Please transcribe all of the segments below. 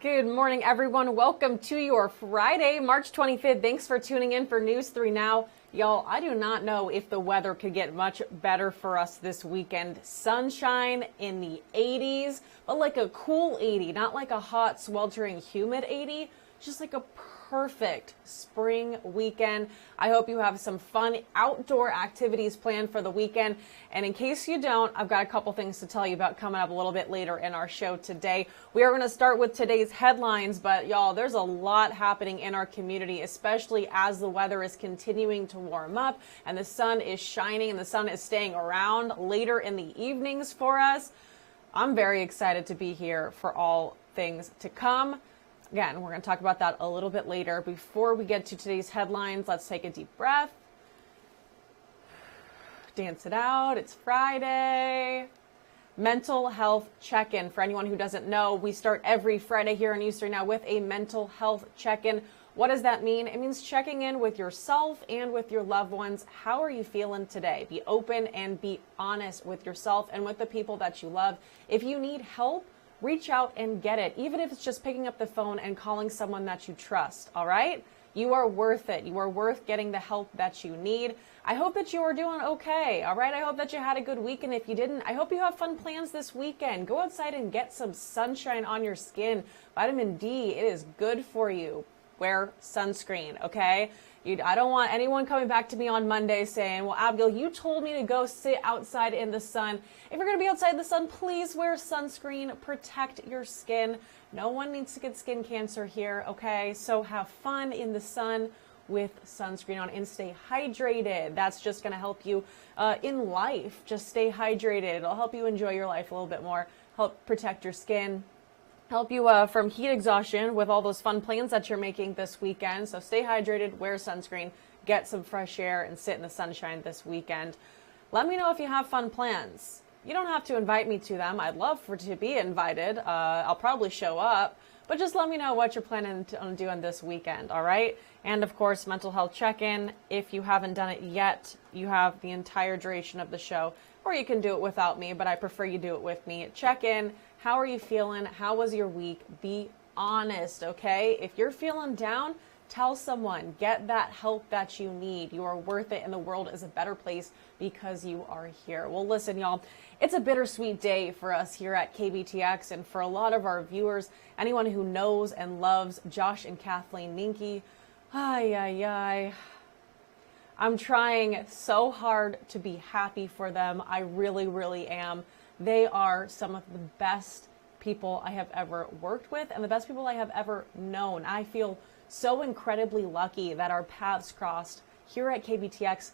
Good morning, everyone. Welcome to your Friday, March 25th. Thanks for tuning in for News 3 Now. Y'all, I do not know if the weather could get much better for us this weekend. Sunshine in the 80s, but like a cool 80, not like a hot, sweltering, humid 80, just like a perfect spring weekend. I hope you have some fun outdoor activities planned for the weekend. And in case you don't, I've got a couple things to tell you about coming up a little bit later in our show today. We are going to start with today's headlines, but y'all, there's a lot happening in our community, especially as the weather is continuing to warm up and the sun is shining and the sun is staying around later in the evenings for us. I'm very excited to be here for all things to come. Again, we're going to talk about that a little bit later. Before we get to today's headlines, let's take a deep breath. Dance it out. It's Friday. Mental health check-in. For anyone who doesn't know, we start every Friday here on News 3 Now with a mental health check-in. What does that mean? It means checking in with yourself and with your loved ones. How are you feeling today? Be open and be honest with yourself and with the people that you love. If you need help, reach out and get it, even if it's just picking up the phone and calling someone that you trust, all right? You are worth it. You are worth getting the help that you need. I hope that you are doing okay, all right? I hope that you had a good weekend. If you didn't, I hope you have fun plans this weekend. Go outside and get some sunshine on your skin. Vitamin D, it is good for you. Wear sunscreen, okay? I don't want anyone coming back to me on Monday saying, well, Abigail, you told me to go sit outside in the sun. If you're going to be outside in the sun, please wear sunscreen. Protect your skin. No one needs to get skin cancer here, okay? So have fun in the sun with sunscreen on and stay hydrated. That's just going to help you in life. Just stay hydrated. It'll help you enjoy your life a little bit more, help protect your skin, help you from heat exhaustion with all those fun plans that you're making this weekend. So stay hydrated, wear sunscreen, get some fresh air, and sit in the sunshine this weekend. Let me know if you have fun plans. You don't have to invite me to them. I'd love to be invited. I'll probably show up, but just let me know what you're planning on doing this weekend, all right? And of course, mental health check-in. If you haven't done it yet, you have the entire duration of the show, or you can do it without me, but I prefer you do it with me. Check in. How are you feeling? How was your week? Be honest, okay? If you're feeling down, tell someone. Get that help that you need. You are worth it, and the world is a better place because you are here. Well, listen, y'all, it's a bittersweet day for us here at KBTX, and for a lot of our viewers, anyone who knows and loves Josh and Kathleen Ninke. I'm trying so hard to be happy for them. I really, really am. They are some of the best people I have ever worked with and the best people I have ever known. I feel so incredibly lucky that our paths crossed here at KBTX,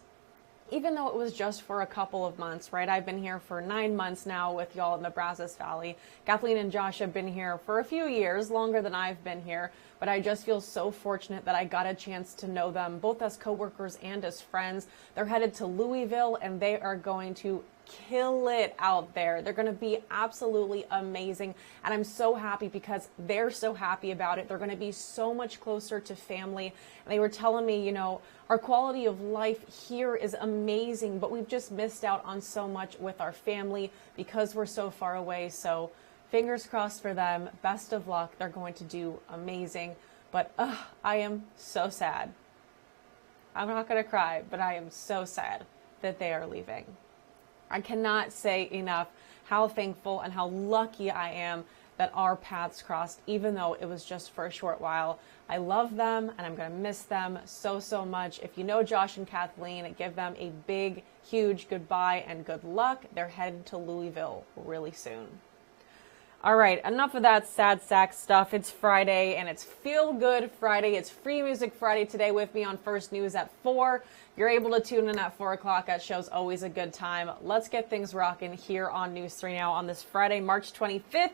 even though it was just for a couple of months, right? I've been here for 9 months now with y'all in the Brazos Valley. Kathleen and Josh have been here for a few years, longer than I've been here, but I just feel so fortunate that I got a chance to know them, both as coworkers and as friends. They're headed to Louisville, and they are going to kill it out there. They're going to be absolutely amazing, and I'm so happy because they're so happy about it. They're going to be so much closer to family, and they were telling me, you know, our quality of life here is amazing, but we've just missed out on so much with our family because we're so far away. So fingers crossed for them. Best of luck. They're going to do amazing, but I am so sad. I'm not going to cry, but I am so sad that they are leaving. I cannot say enough how thankful and how lucky I am that our paths crossed, even though it was just for a short while. I love them, and I'm going to miss them so, so much. If you know Josh and Kathleen, give them a big, huge goodbye and good luck. They're headed to Louisville really soon. All right, enough of that sad sack stuff. It's Friday, and it's Feel Good Friday. It's Free Music Friday today with me on First News at 4. You're able to tune in at 4 o'clock. That show's always a good time. Let's get things rocking here on News 3 Now on this Friday, March 25th.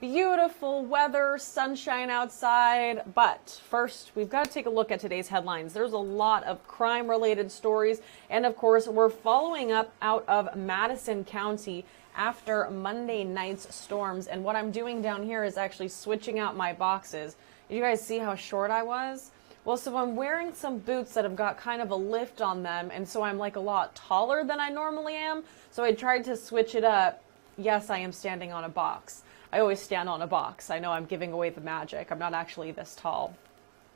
Beautiful weather, sunshine outside. But first, we've got to take a look at today's headlines. There's a lot of crime-related stories. And, of course, we're following up out of Madison County after Monday night's storms. And what I'm doing down here is actually switching out my boxes. Did you guys see how short I was? Well, so I'm wearing some boots that have got kind of a lift on them, and so I'm like a lot taller than I normally am. So I tried to switch it up. Yes, I am standing on a box. I always stand on a box. I know I'm giving away the magic. I'm not actually this tall.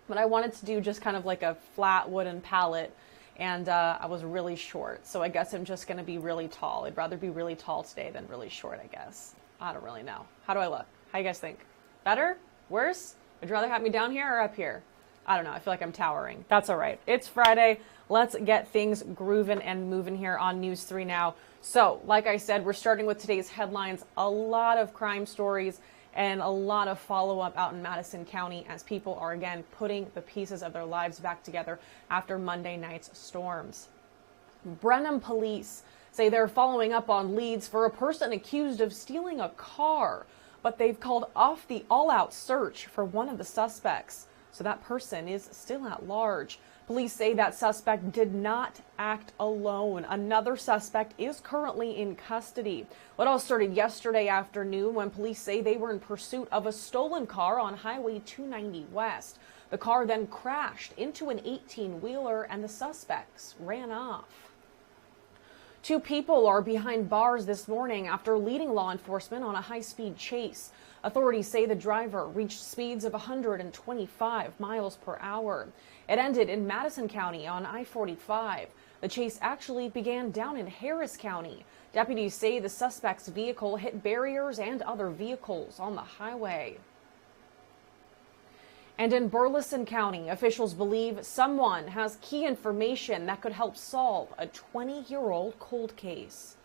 But I wanted to do just kind of like a flat wooden pallet, and I was really short. So I guess I'm just going to be really tall. I'd rather be really tall today than really short, I guess. I don't really know. How do I look? How do you guys think? Better? Worse? Would you rather have me down here or up here? I don't know. I feel like I'm towering. That's all right. It's Friday. Let's get things grooving and moving here on News 3 Now. So, like I said, we're starting with today's headlines. A lot of crime stories and a lot of follow-up out in Madison County as people are, again, putting the pieces of their lives back together after Monday night's storms. Brenham police say they're following up on leads for a person accused of stealing a car, but they've called off the all-out search for one of the suspects. So that person is still at large. Police say that suspect did not act alone. Another suspect is currently in custody. It all started yesterday afternoon when police say they were in pursuit of a stolen car on Highway 290 West. The car then crashed into an 18-wheeler and the suspects ran off. 2 people are behind bars this morning after leading law enforcement on a high-speed chase. Authorities say the driver reached speeds of 125 miles per hour. It ended in Madison County on I-45. The chase actually began down in Harris County. Deputies say the suspect's vehicle hit barriers and other vehicles on the highway. And in Burleson County, officials believe someone has key information that could help solve a 20-year-old cold case.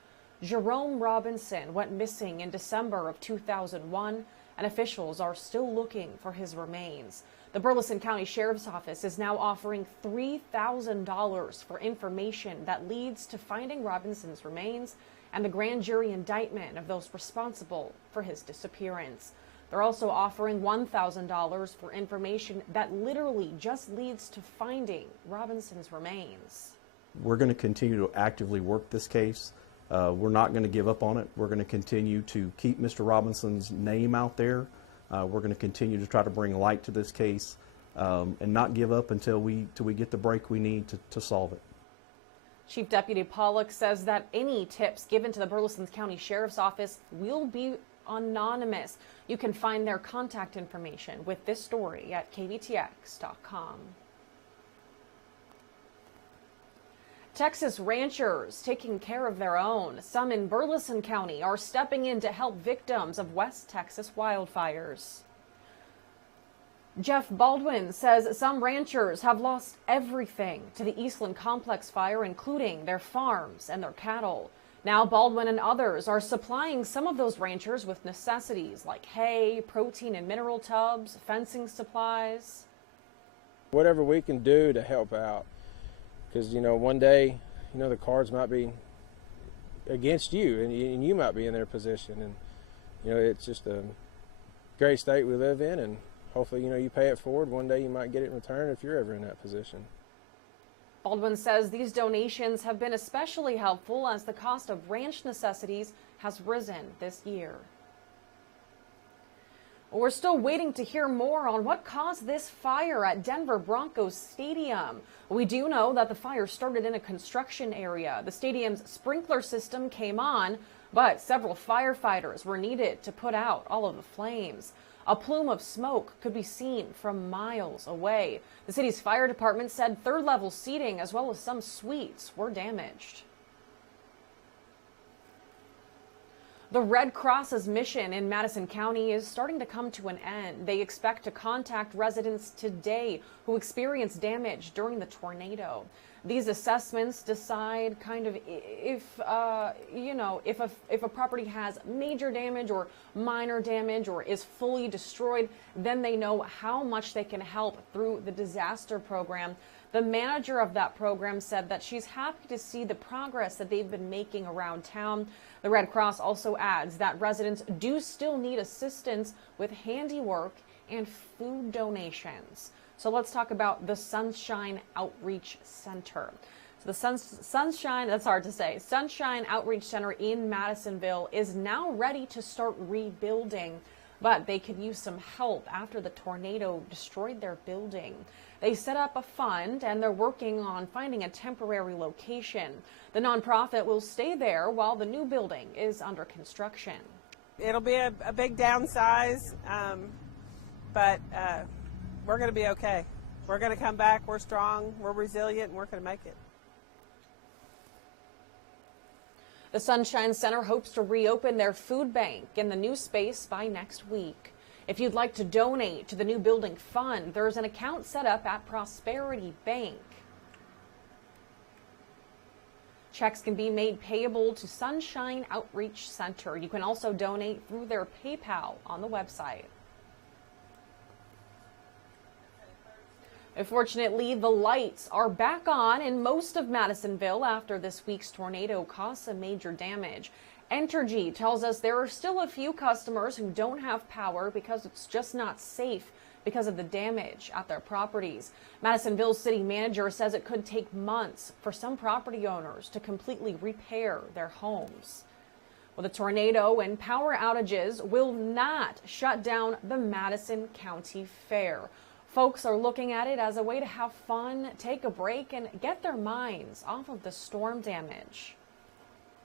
Jerome Robinson went missing in December of 2001, and officials are still looking for his remains. The Burleson County Sheriff's Office is now offering $3,000 for information that leads to finding Robinson's remains and the grand jury indictment of those responsible for his disappearance. They're also offering $1,000 for information that literally just leads to finding Robinson's remains. We're going to continue to actively work this case. We're not going to give up on it. We're going to continue to keep Mr. Robinson's name out there. We're going to continue to try to bring light to this case and not give up until we get the break we need to solve it. Chief Deputy Pollock says that any tips given to the Burleson County Sheriff's Office will be anonymous. You can find their contact information with this story at KBTX.com. Texas ranchers taking care of their own. Some in Burleson County are stepping in to help victims of West Texas wildfires. Jeff Baldwin says some ranchers have lost everything to the Eastland Complex fire, including their farms and their cattle. Now Baldwin and others are supplying some of those ranchers with necessities like hay, protein and mineral tubs, fencing supplies. Whatever we can do to help out. Because, one day, the cards might be against you and you might be in their position. And, it's just a great state we live in, and hopefully, you pay it forward. One day you might get it in return if you're ever in that position. Baldwin says these donations have been especially helpful as the cost of ranch necessities has risen this year. We're still waiting to hear more on what caused this fire at Denver Broncos Stadium. We do know that the fire started in a construction area. The stadium's sprinkler system came on, but several firefighters were needed to put out all of the flames. A plume of smoke could be seen from miles away. The city's fire department said third-level seating as well as some suites were damaged. The Red Cross's mission in Madison County is starting to come to an end. They expect to contact residents today who experienced damage during the tornado. These assessments decide kind of if a property has major damage or minor damage or is fully destroyed, then they know how much they can help through the disaster program. The manager of that program said that she's happy to see the progress that they've been making around town. The Red Cross also adds that residents do still need assistance with handiwork and food donations. So let's talk about the Sunshine Outreach Center. So the Sunshine Outreach Center in Madisonville is now ready to start rebuilding, but they could use some help after the tornado destroyed their building. They set up a fund and they're working on finding a temporary location. The nonprofit will stay there while the new building is under construction. It'll be a big downsize, but we're going to be okay. We're going to come back. We're strong. We're resilient, and we're going to make it. The Sunshine Center hopes to reopen their food bank in the new space by next week. If you'd like to donate to the new building fund, there's an account set up at Prosperity Bank. Checks can be made payable to Sunshine Outreach Center. You can also donate through their PayPal on the website. Unfortunately, the lights are back on in most of Madisonville after this week's tornado caused some major damage. Entergy tells us there are still a few customers who don't have power because it's just not safe because of the damage at their properties. Madisonville's city manager says it could take months for some property owners to completely repair their homes. Well, the tornado and power outages will not shut down the Madison County Fair. Folks are looking at it as a way to have fun, take a break, and get their minds off of the storm damage.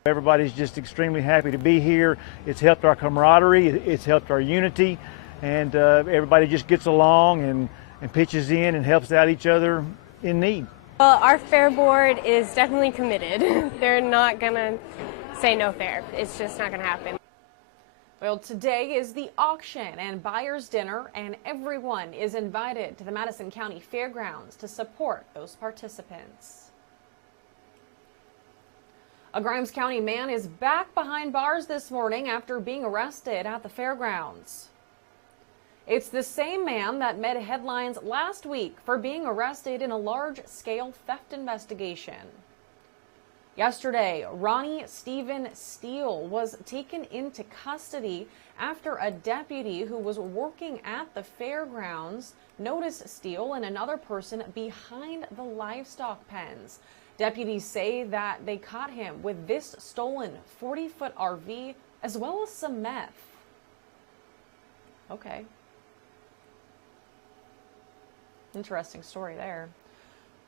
Everybody's just extremely happy to be here. It's helped our camaraderie, it's helped our unity, and everybody just gets along and pitches in and helps out each other in need. Well, our fair board is definitely committed. They're not going to say no fair. It's just not going to happen. Well, today is the auction and buyer's dinner, and everyone is invited to the Madison County Fairgrounds to support those participants. A Grimes County man is back behind bars this morning after being arrested at the fairgrounds. It's the same man that made headlines last week for being arrested in a large-scale theft investigation. Yesterday, Ronnie Stephen Steele was taken into custody after a deputy who was working at the fairgrounds noticed Steele and another person behind the livestock pens. Deputies say that they caught him with this stolen 40-foot RV as well as some meth. Okay. Interesting story there.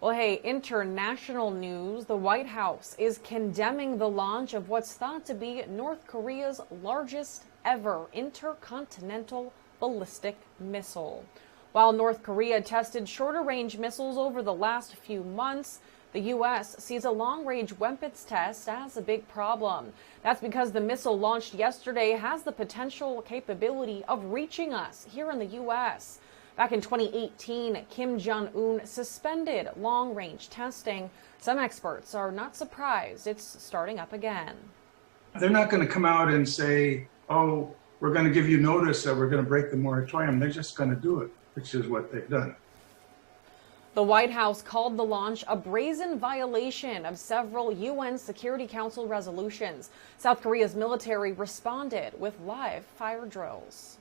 Well, hey, international news. The White House is condemning the launch of what's thought to be North Korea's largest ever intercontinental ballistic missile. While North Korea tested shorter-range missiles over the last few months, the U.S. sees a long-range weapons test as a big problem. That's because the missile launched yesterday has the potential capability of reaching us here in the U.S. Back in 2018, Kim Jong-un suspended long-range testing. Some experts are not surprised it's starting up again. They're not going to come out and say, oh, we're going to give you notice that we're going to break the moratorium. They're just going to do it, which is what they've done. The White House called the launch a brazen violation of several UN Security Council resolutions. South Korea's military responded with live fire drills.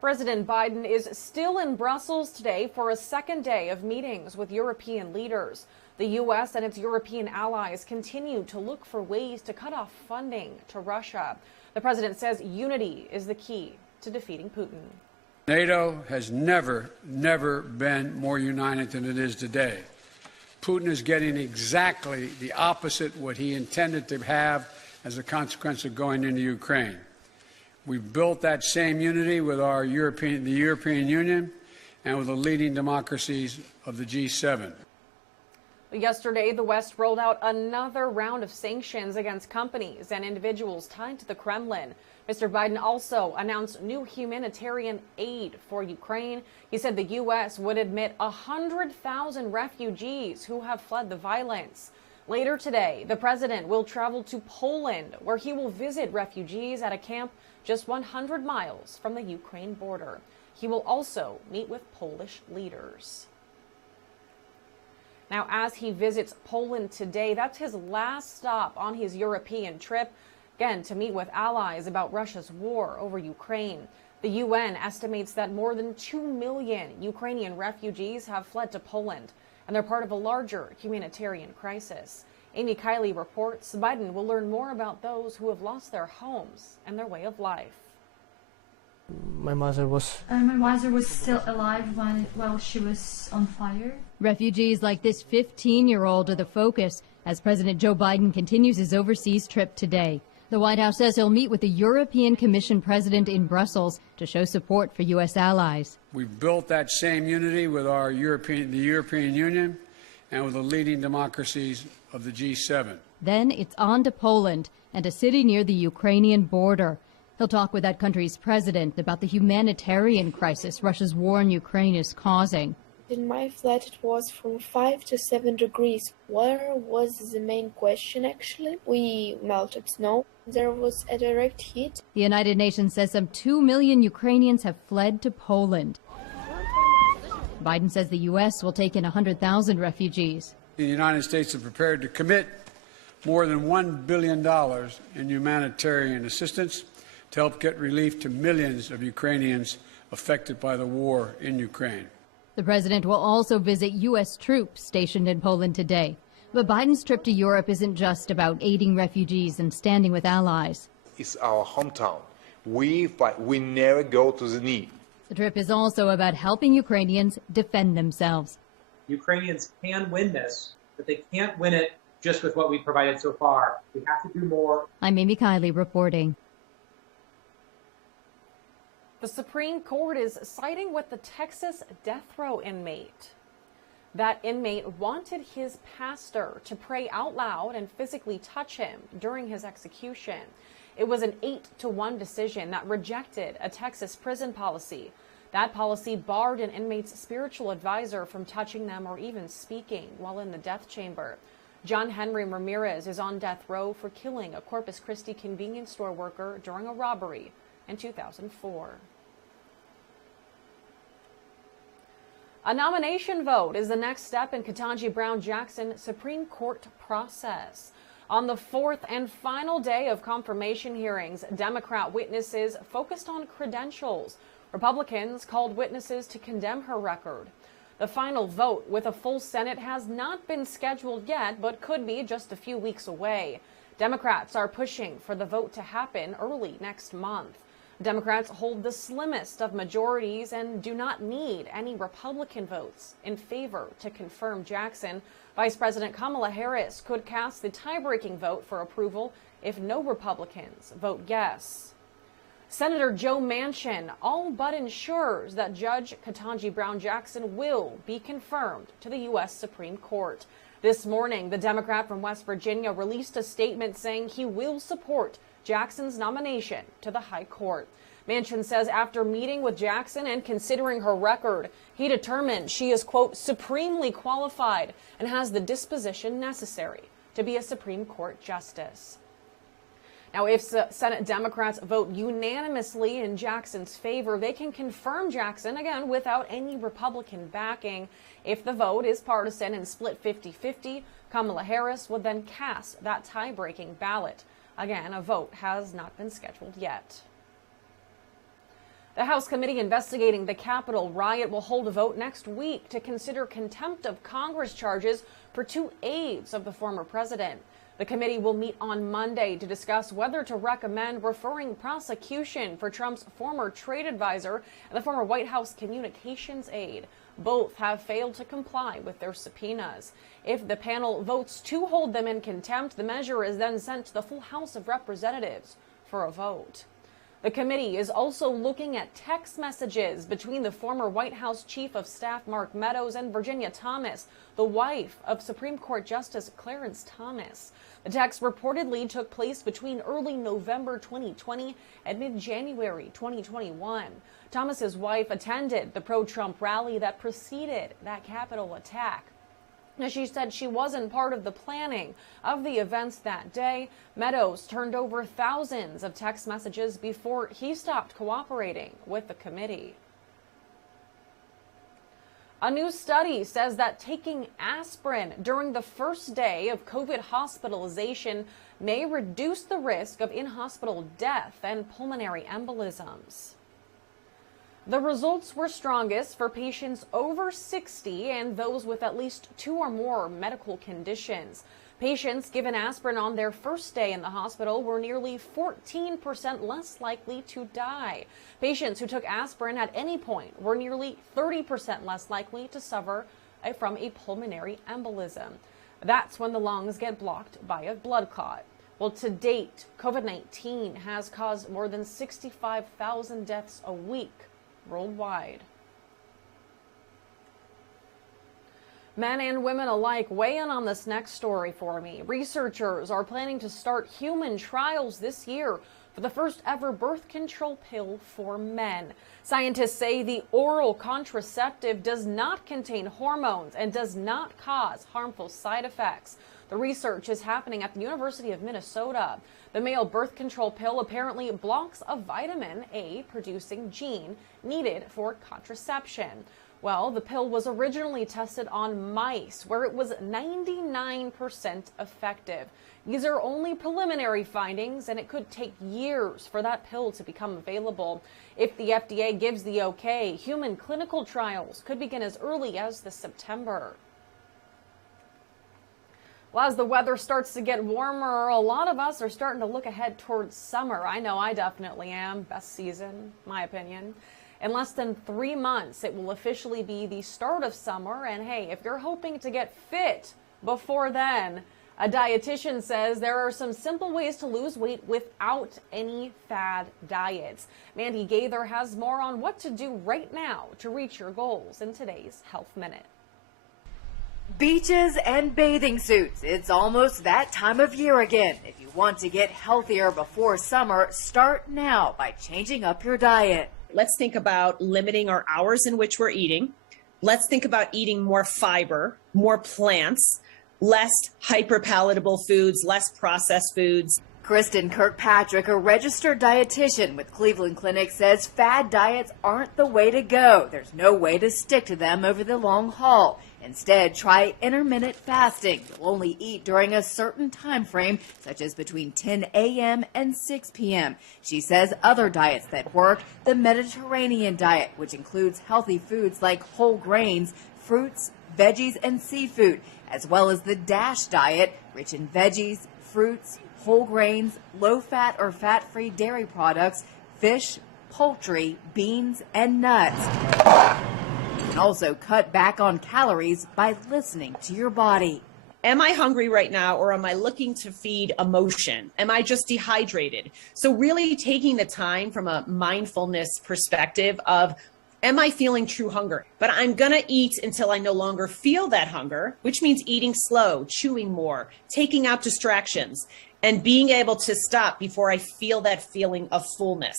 President Biden is still in Brussels today for a second day of meetings with European leaders. The U.S. and its European allies continue to look for ways to cut off funding to Russia. The president says unity is the key to defeating Putin. NATO has never been more united than it is today. Putin is getting exactly the opposite what he intended to have as a consequence of going into Ukraine. We've built that same unity with the European Union and with the leading democracies of the G7. Yesterday, the West rolled out another round of sanctions against companies and individuals tied to the Kremlin. Mr. Biden also announced new humanitarian aid for Ukraine. He said the U.S. would admit 100,000 refugees who have fled the violence. Later today, the president will travel to Poland, where he will visit refugees at a camp just 100 miles from the Ukraine border. He will also meet with Polish leaders. Now, as he visits Poland today, that's his last stop on his European trip, again, to meet with allies about Russia's war over Ukraine. The UN estimates that more than 2 million Ukrainian refugees have fled to Poland, and they're part of a larger humanitarian crisis. Amy Kiley reports Biden will learn more about those who have lost their homes and their way of life. My mother was still alive while she was on fire. Refugees like this 15-year-old are the focus as President Joe Biden continues his overseas trip today. The White House says he'll meet with the European Commission president in Brussels to show support for U.S. allies. We've built that same unity with the European Union and with the leading democracies of the G7. Then it's on to Poland and a city near the Ukrainian border. He'll talk with that country's president about the humanitarian crisis Russia's war in Ukraine is causing. In my flat it was from 5 to 7 degrees. Where was the main question actually? We melted snow. There was a direct heat. The United Nations says some 2 million Ukrainians have fled to Poland. Biden says the U.S. will take in 100,000 refugees. The United States is prepared to commit more than $1 billion in humanitarian assistance to help get relief to millions of Ukrainians affected by the war in Ukraine. The president will also visit U.S. troops stationed in Poland today. But Biden's trip to Europe isn't just about aiding refugees and standing with allies. It's our hometown. We fight. We never go to the knee. The trip is also about helping Ukrainians defend themselves. Ukrainians can win this, but they can't win it just with what we've provided so far. We have to do more. I'm Amy Kiley reporting. The Supreme Court is siding with the Texas death row inmate. That inmate wanted his pastor to pray out loud and physically touch him during his execution. It was an 8-1 decision that rejected a Texas prison policy. That policy barred an inmate's spiritual advisor from touching them or even speaking while in the death chamber. John Henry Ramirez is on death row for killing a Corpus Christi convenience store worker during a robbery in 2004. A nomination vote is the next step in Ketanji Brown Jackson's Supreme Court process. On the fourth and final day of confirmation hearings, Democrat witnesses focused on credentials. Republicans called witnesses to condemn her record. The final vote with a full Senate has not been scheduled yet, but could be just a few weeks away. Democrats are pushing for the vote to happen early next month. Democrats hold the slimmest of majorities and do not need any Republican votes in favor to confirm Jackson. Vice President Kamala Harris could cast the tie-breaking vote for approval if no Republicans vote yes. Senator Joe Manchin all but ensures that Judge Ketanji Brown Jackson will be confirmed to the U.S. Supreme Court. This morning, the Democrat from West Virginia released a statement saying he will support Jackson's nomination to the High Court. Manchin says after meeting with Jackson and considering her record, he determined she is, quote, supremely qualified and has the disposition necessary to be a Supreme Court justice. Now, if Senate Democrats vote unanimously in Jackson's favor, they can confirm Jackson, again, without any Republican backing. If the vote is partisan and split 50-50, Kamala Harris would then cast that tie-breaking ballot. Again, a vote has not been scheduled yet. The House committee investigating the Capitol riot will hold a vote next week to consider contempt of Congress charges for 2 aides of the former president. The committee will meet on Monday to discuss whether to recommend referring prosecution for Trump's former trade advisor and the former White House communications aide. Both have failed to comply with their subpoenas. If the panel votes to hold them in contempt, the measure is then sent to the full House of Representatives for a vote. The committee is also looking at text messages between the former White House Chief of Staff Mark Meadows and Virginia Thomas, the wife of Supreme Court Justice Clarence Thomas. The text reportedly took place between early November 2020 and mid-January 2021. Thomas's wife attended the pro-Trump rally that preceded that Capitol attack. Now, she said she wasn't part of the planning of the events that day. Meadows turned over thousands of text messages before he stopped cooperating with the committee. A new study says that taking aspirin during the first day of COVID hospitalization may reduce the risk of in-hospital death and pulmonary embolisms. The results were strongest for patients over 60 and those with at least 2 or more medical conditions. Patients given aspirin on their first day in the hospital were nearly 14% less likely to die. Patients who took aspirin at any point were nearly 30% less likely to suffer from a pulmonary embolism. That's when the lungs get blocked by a blood clot. Well, to date, COVID-19 has caused more than 65,000 deaths a week worldwide. Men and women alike weigh in on this next story for me. Researchers are planning to start human trials this year for the first ever birth control pill for men. Scientists say the oral contraceptive does not contain hormones and does not cause harmful side effects. The research is happening at the University of Minnesota. The male birth control pill apparently blocks a vitamin A producing gene needed for contraception. Well, the pill was originally tested on mice, where it was 99% effective. These are only preliminary findings, and it could take years for that pill to become available. If the FDA gives the okay, human clinical trials could begin as early as this September. Well, as the weather starts to get warmer, a lot of us are starting to look ahead towards summer. I know I definitely am. Best season, my opinion. In less than 3 months, it will officially be the start of summer. And hey, if you're hoping to get fit before then, a dietitian says there are some simple ways to lose weight without any fad diets. Mandy Gaither has more on what to do right now to reach your goals in today's Health Minute. Beaches and bathing suits. It's almost that time of year again. If you want to get healthier before summer, start now by changing up your diet. Let's think about limiting our hours in which we're eating. Let's think about eating more fiber, more plants, less hyperpalatable foods, less processed foods. Kristen Kirkpatrick, a registered dietitian with Cleveland Clinic, says fad diets aren't the way to go. There's no way to stick to them over the long haul. Instead, try intermittent fasting. You'll only eat during a certain time frame, such as between 10 a.m. and 6 p.m. She says other diets that work, the Mediterranean diet, which includes healthy foods like whole grains, fruits, veggies, and seafood, as well as the DASH diet, rich in veggies, fruits, whole grains, low-fat or fat-free dairy products, fish, poultry, beans, and nuts. You can also cut back on calories by listening to your body. Am I hungry right now, or am I looking to feed emotion? Am I just dehydrated? So really taking the time from a mindfulness perspective of, am I feeling true hunger? But I'm going to eat until I no longer feel that hunger, which means eating slow, chewing more, taking out distractions, and being able to stop before I feel that feeling of fullness.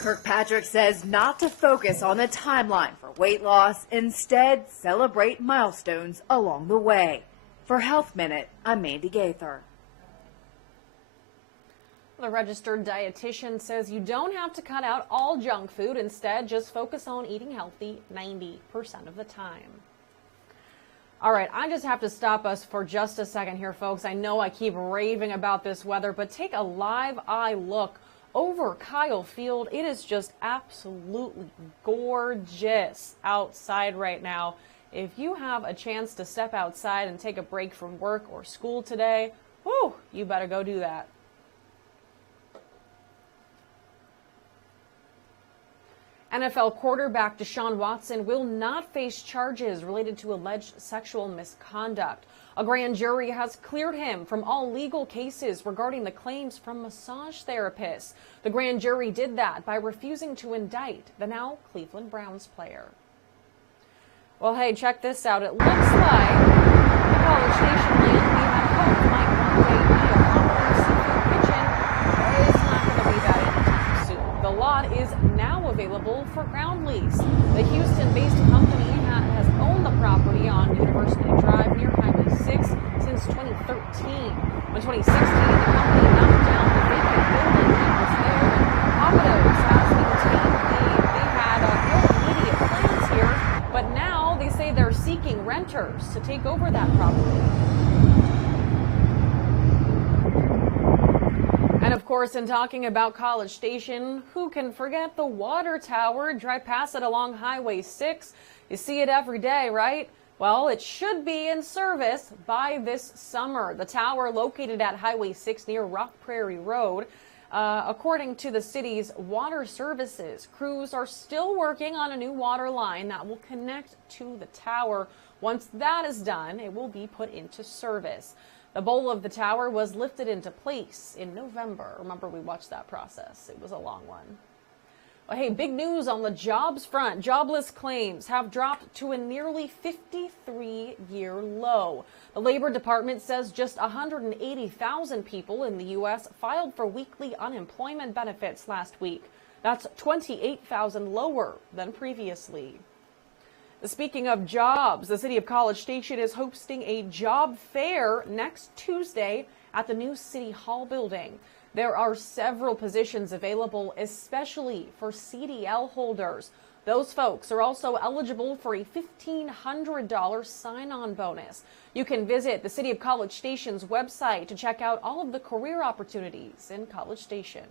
Kirkpatrick says not to focus on the timeline for weight loss. Instead, celebrate milestones along the way. For Health Minute, I'm Mandy Gaither. The registered dietitian says you don't have to cut out all junk food. Instead, just focus on eating healthy 90% of the time. All right, I just have to stop us for just a second here, folks. I know I keep raving about this weather, but take a live eye look over Kyle Field. It is just absolutely gorgeous outside right now. If you have a chance to step outside and take a break from work or school today, whew, you better go do that. NFL quarterback Deshaun Watson will not face charges related to alleged sexual misconduct. A grand jury has cleared him from all legal cases regarding the claims from massage therapists. The grand jury did that by refusing to indict the now Cleveland Browns player. Well, hey, check this out. It looks like the College Station land we had hoped might one day be a popular seafood kitchen is not going to be that anytime soon. The lot is now available for ground lease. The Houston-based company has owned the property on University Drive near Highway 6 since 2013. In 2016, the company knocked down the vacant building that was there, and Papados has maintained they had no immediate plans here, but now they say they're seeking renters to take over that property. And of course, in talking about College Station, who can forget the water tower? Drive past it along Highway 6. You see it every day, right? Well, it should be in service by this summer. The tower located at Highway 6 near Rock Prairie Road. According to the city's water services, crews are still working on a new water line that will connect to the tower. Once that is done, it will be put into service. The bowl of the tower was lifted into place in November. Remember, we watched that process. It was a long one. Well, hey, big news on the jobs front. Jobless claims have dropped to a nearly 53-year low. The Labor Department says just 180,000 people in the U.S. filed for weekly unemployment benefits last week. That's 28,000 lower than previously. Speaking of jobs, the city of College Station is hosting a job fair next Tuesday at the new City Hall building. There are several positions available, especially for CDL holders. Those folks are also eligible for a $1,500 sign-on bonus. You can visit the City of College Station's website to check out all of the career opportunities in College Station.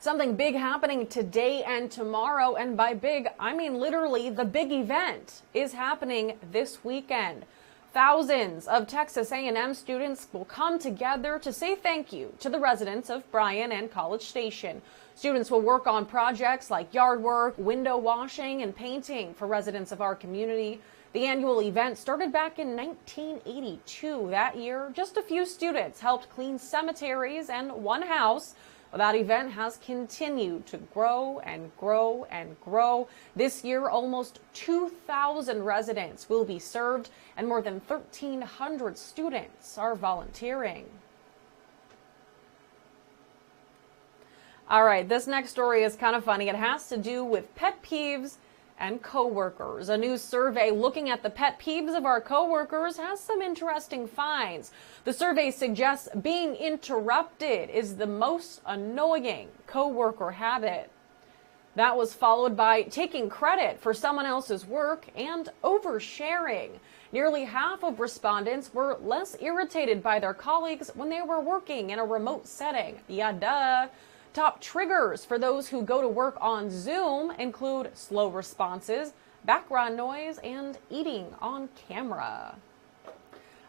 Something big happening today and tomorrow, and by big, I mean literally the big event is happening this weekend. Thousands of Texas A&M students will come together to say thank you to the residents of Bryan and College Station. Students will work on projects like yard work, window washing, and painting for residents of our community. The annual event started back in 1982. That year, just a few students helped clean cemeteries and one house. That event has continued to grow and grow and grow. This year, almost 2,000 residents will be served, and more than 1,300 students are volunteering. All right, this next story is kind of funny. It has to do with pet peeves and coworkers. A new survey looking at the pet peeves of our coworkers has some interesting finds. The survey suggests being interrupted is the most annoying coworker habit. That was followed by taking credit for someone else's work and oversharing. Nearly half of respondents were less irritated by their colleagues when they were working in a remote setting. Yeah, duh. Top triggers for those who go to work on Zoom include slow responses, background noise, and eating on camera.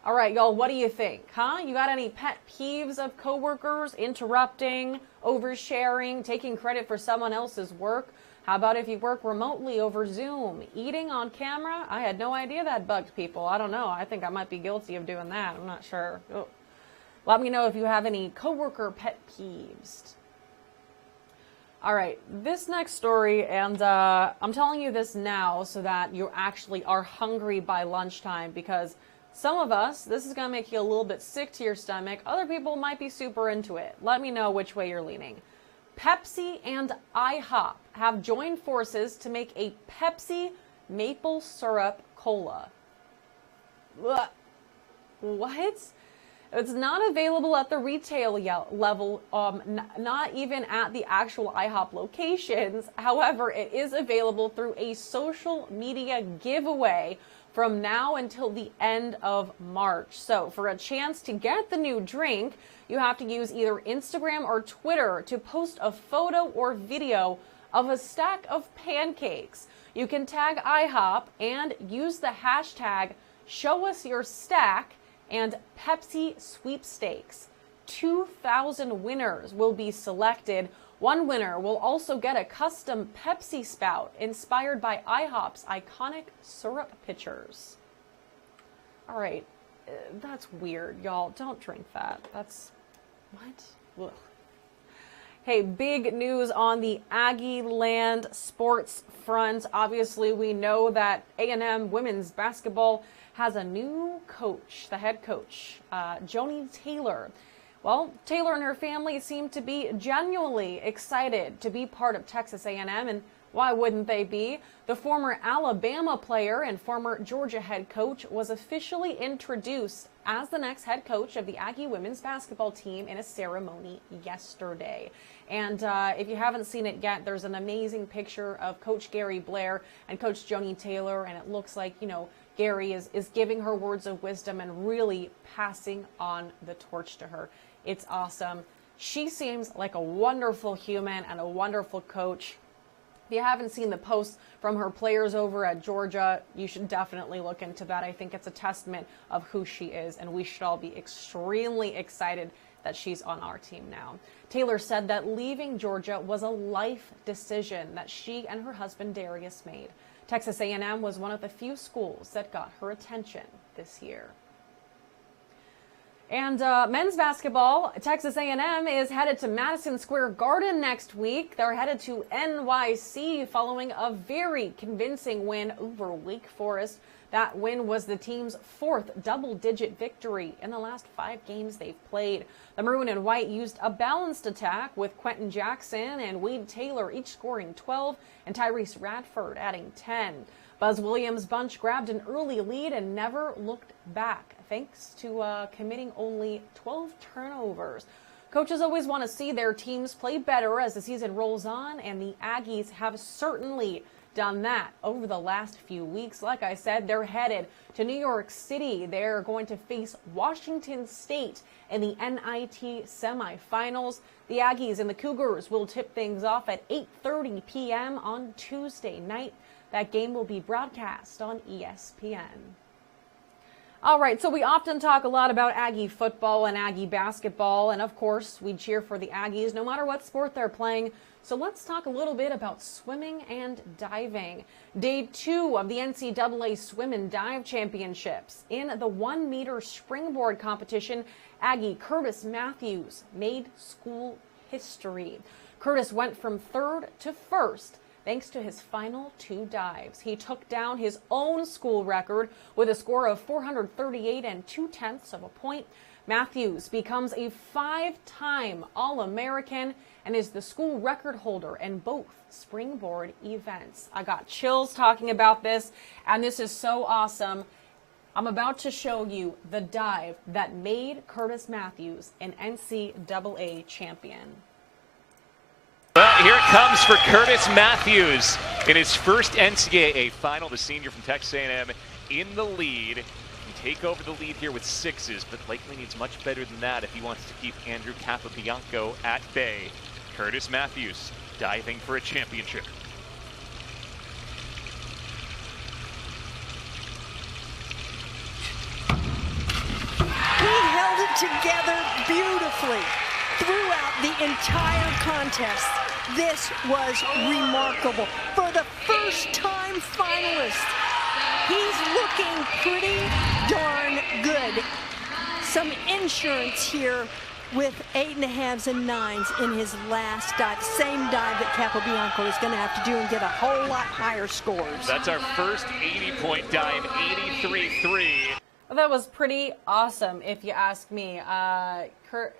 All right, y'all, what do you think, huh? You got any pet peeves of coworkers interrupting, oversharing, taking credit for someone else's work? How about if you work remotely over Zoom, eating on camera? I had no idea that bugged people. I don't know. I think I might be guilty of doing that. I'm not sure. Oh. Let me know if you have any coworker pet peeves. All right, this next story, and I'm telling you this now so that you actually are hungry by lunchtime, because some of us, this is going to make you a little bit sick to your stomach. Other people might be super into it. Let me know which way you're leaning. Pepsi and IHOP have joined forces to make a Pepsi maple syrup cola. Ugh. What? It's not available at the retail level, not even at the actual IHOP locations. However, it is available through a social media giveaway from now until the end of March. So for a chance to get the new drink, you have to use either Instagram or Twitter to post a photo or video of a stack of pancakes. You can tag IHOP and use the hashtag #ShowUsYourStack and Pepsi sweepstakes. 2,000 winners will be selected. One winner will also get a custom Pepsi spout inspired by IHOP's iconic syrup pitchers. All right, that's weird, y'all. Don't drink that. That's what? Ugh. Hey, big news on the Aggie Land sports front. Obviously, we know that A&M women's basketball has a new coach, the head coach, Joni Taylor. Well, Taylor and her family seem to be genuinely excited to be part of Texas A&M, and why wouldn't they be? The former Alabama player and former Georgia head coach was officially introduced as the next head coach of the Aggie women's basketball team in a ceremony yesterday. And if you haven't seen it yet, there's an amazing picture of Coach Gary Blair and Coach Joni Taylor, and it looks like, you know, Gary is giving her words of wisdom and really passing on the torch to her. It's awesome. She seems like a wonderful human and a wonderful coach. If you haven't seen the posts from her players over at Georgia, you should definitely look into that. I think it's a testament of who she is, and we should all be extremely excited that she's on our team now. Taylor said that leaving Georgia was a life decision that she and her husband Darius made. Texas A&M was one of the few schools that got her attention this year. And men's basketball, Texas A&M is headed to Madison Square Garden next week. They're headed to NYC following a very convincing win over Wake Forest. That win was the team's 4th double-digit victory in the last 5 games they've played. The Maroon and White used a balanced attack with Quentin Jackson and Wade Taylor each scoring 12 and Tyrese Radford adding 10. Buzz Williams' bunch grabbed an early lead and never looked back, thanks to committing only 12 turnovers. Coaches always want to see their teams play better as the season rolls on, and the Aggies have certainly done that over the last few weeks. Like I said, they're headed to New York City. They're going to face Washington State in the NIT semifinals. The Aggies and the Cougars will tip things off at 8:30 p.m. on Tuesday night. That game will be broadcast on ESPN. All right, so we often talk a lot about Aggie football and Aggie basketball, and of course, we cheer for the Aggies no matter what sport they're playing. So let's talk a little bit about swimming and diving. Day 2 of the NCAA Swim and Dive Championships. In the 1-meter springboard competition, Aggie Curtis Matthews made school history. Curtis went from 3rd to 1st thanks to his final 2 dives. He took down his own school record with a score of 438 2/10 of a point. Matthews becomes a 5-time All-American and is the school record holder in both springboard events. I got chills talking about this, and this is so awesome. I'm about to show you the dive that made Curtis Matthews an NCAA champion. Well, here it comes for Curtis Matthews in his first NCAA final. The senior from Texas A&M in the lead. He take over the lead here with 6s, but likely needs much better than that if he wants to keep Andrew Capobianco at bay. Curtis Matthews diving for a championship. He held it together beautifully throughout the entire contest. This was remarkable. For the first-time finalist, he's looking pretty darn good. Some insurance here with 8.5s and 9s in his last dive. Same dive that Capobianco is going to have to do and get a whole lot higher scores. That's our first 80-point dive, 83.3. Well, that was pretty awesome, if you ask me. Kurt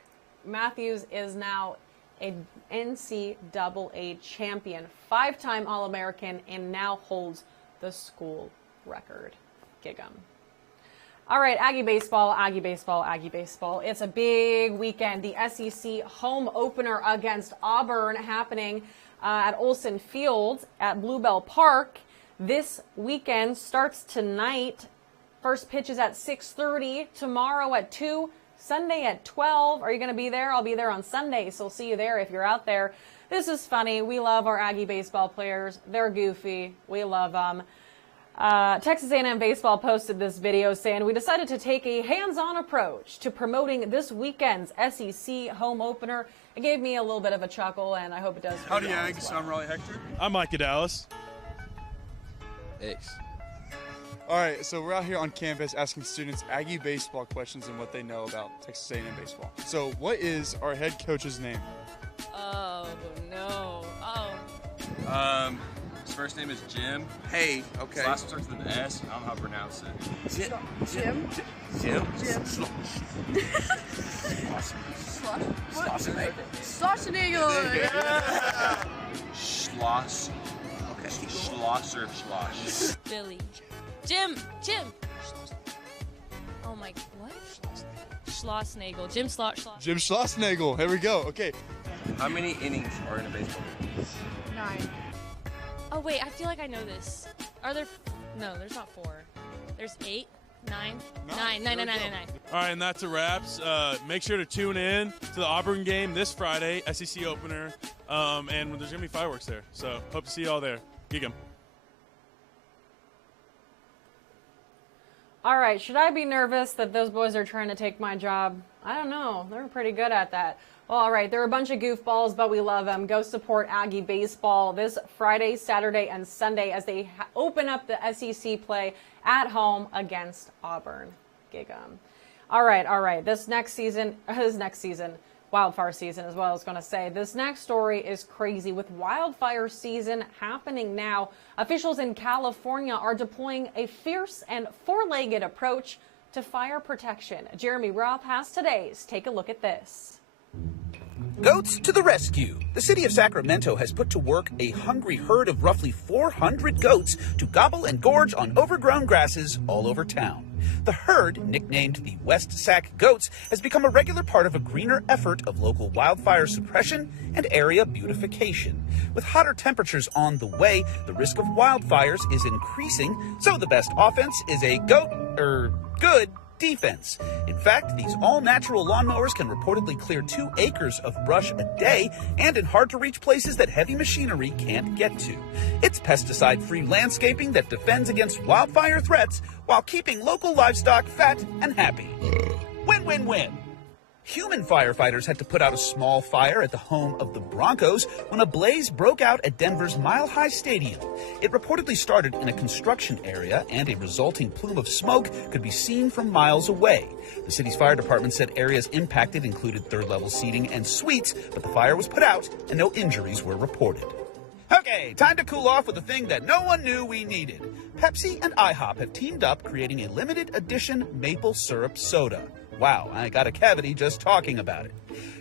Matthews is now an NCAA champion, 5-time All-American, and now holds the school record. Gig 'em. All right, Aggie baseball, Aggie baseball, Aggie baseball. It's a big weekend. The SEC home opener against Auburn happening at Olsen Field at Bluebell Park. This weekend starts tonight. First pitch is at 6:30, tomorrow at 2, Sunday at 12. Are you going to be there? I'll be there on Sunday, so see you there if you're out there. This is funny. We love our Aggie baseball players. They're goofy. We love them. Texas A&M Baseball posted this video saying, "We decided to take a hands-on approach to promoting this weekend's SEC home opener." It gave me a little bit of a chuckle, and I hope it does for Howdy, you all Ags. as well. I'm Raleigh Hector. I'm Micah Dallas. X. All right, so we're out here on campus asking students Aggie baseball questions and what they know about Texas A&M baseball. So what is our head coach's name? Oh, no. His first name is Jim. Hey, okay. His last one starts with an S. I don't know how to pronounce it. Jim? Schlossnagel. Schloss. Okay. Schloss or Schloss? Billy. Jim. Oh my, what? Schlossnagel. Jim Schlossnagel. Here we go. Okay. How many innings are in a baseball game? 9. Oh wait, I feel like I know this. Are there? No, there's not 4. There's 8, 9, 9. All right, and that's a wraps. Make sure to tune in to the Auburn game this Friday, SEC opener, and there's gonna be fireworks there. So hope to see you all there. Gig 'em. All right, should I be nervous that those boys are trying to take my job? I don't know. They're pretty good at that. Well, all right, they're a bunch of goofballs, but we love them. Go support Aggie baseball this Friday, Saturday, and Sunday as they open up the SEC play at home against Auburn. Gig 'em. All right. This next season, wildfire season is what I was going to say. This next story is crazy. With wildfire season happening now, officials in California are deploying a fierce and four-legged approach to fire protection. Jeremy Roth has today's. Take a look at this. Goats to the rescue. The city of Sacramento has put to work a hungry herd of roughly 400 goats to gobble and gorge on overgrown grasses all over town. The herd, nicknamed the West Sac Goats, has become a regular part of a greener effort of local wildfire suppression and area beautification. With hotter temperatures on the way, the risk of wildfires is increasing, so the best offense is a good defense. In fact, these all-natural lawnmowers can reportedly clear 2 acres of brush a day, and in hard-to-reach places that heavy machinery can't get to. It's pesticide-free landscaping that defends against wildfire threats while keeping local livestock fat and happy. Win-win-win. Human firefighters had to put out a small fire at the home of the Broncos when a blaze broke out at Denver's Mile High Stadium. It reportedly started in a construction area, and a resulting plume of smoke could be seen from miles away. The city's fire department said areas impacted included third-level seating and suites, but the fire was put out and no injuries were reported. Okay, time to cool off with a thing that no one knew we needed. Pepsi and IHOP have teamed up, creating a limited edition maple syrup soda. Wow, I got a cavity just talking about it.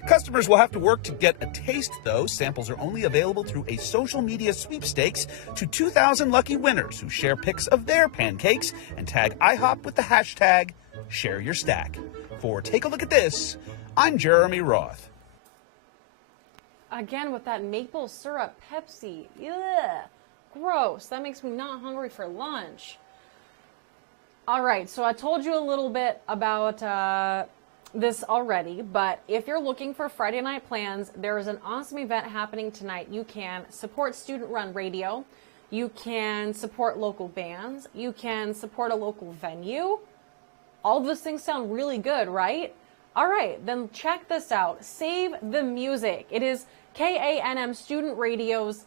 Customers will have to work to get a taste, though. Samples are only available through a social media sweepstakes to 2,000 lucky winners who share pics of their pancakes and tag IHOP with the hashtag #ShareYourStack. For Take a Look at This, I'm Jeremy Roth. Again, with that maple syrup Pepsi. Ugh, gross. That makes me not hungry for lunch. All right, so I told you a little bit about this already, but if you're looking for Friday night plans, there is an awesome event happening tonight. You can support student-run radio. You can support local bands. You can support a local venue. All of those things sound really good, right? All right, then check this out. Save the Music. It is KANM Student Radio's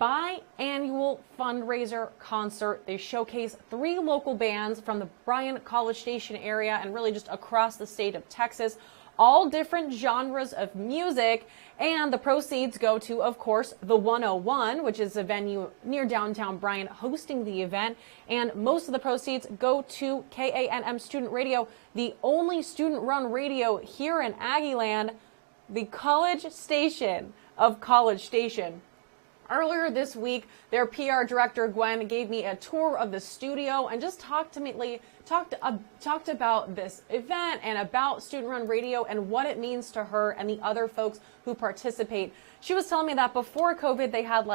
biannual fundraiser concert. They showcase 3 local bands from the Bryan College Station area and really just across the state of Texas, all different genres of music, and the proceeds go to, of course, the 101, which is a venue near downtown Bryan hosting the event, and most of the proceeds go to KANM Student Radio, the only student-run radio here in Aggieland, the College Station of College Station. Earlier this week, their PR director, Gwen, gave me a tour of the studio and just talked about this event and about student-run radio and what it means to her and the other folks who participate. She was telling me that before COVID, they had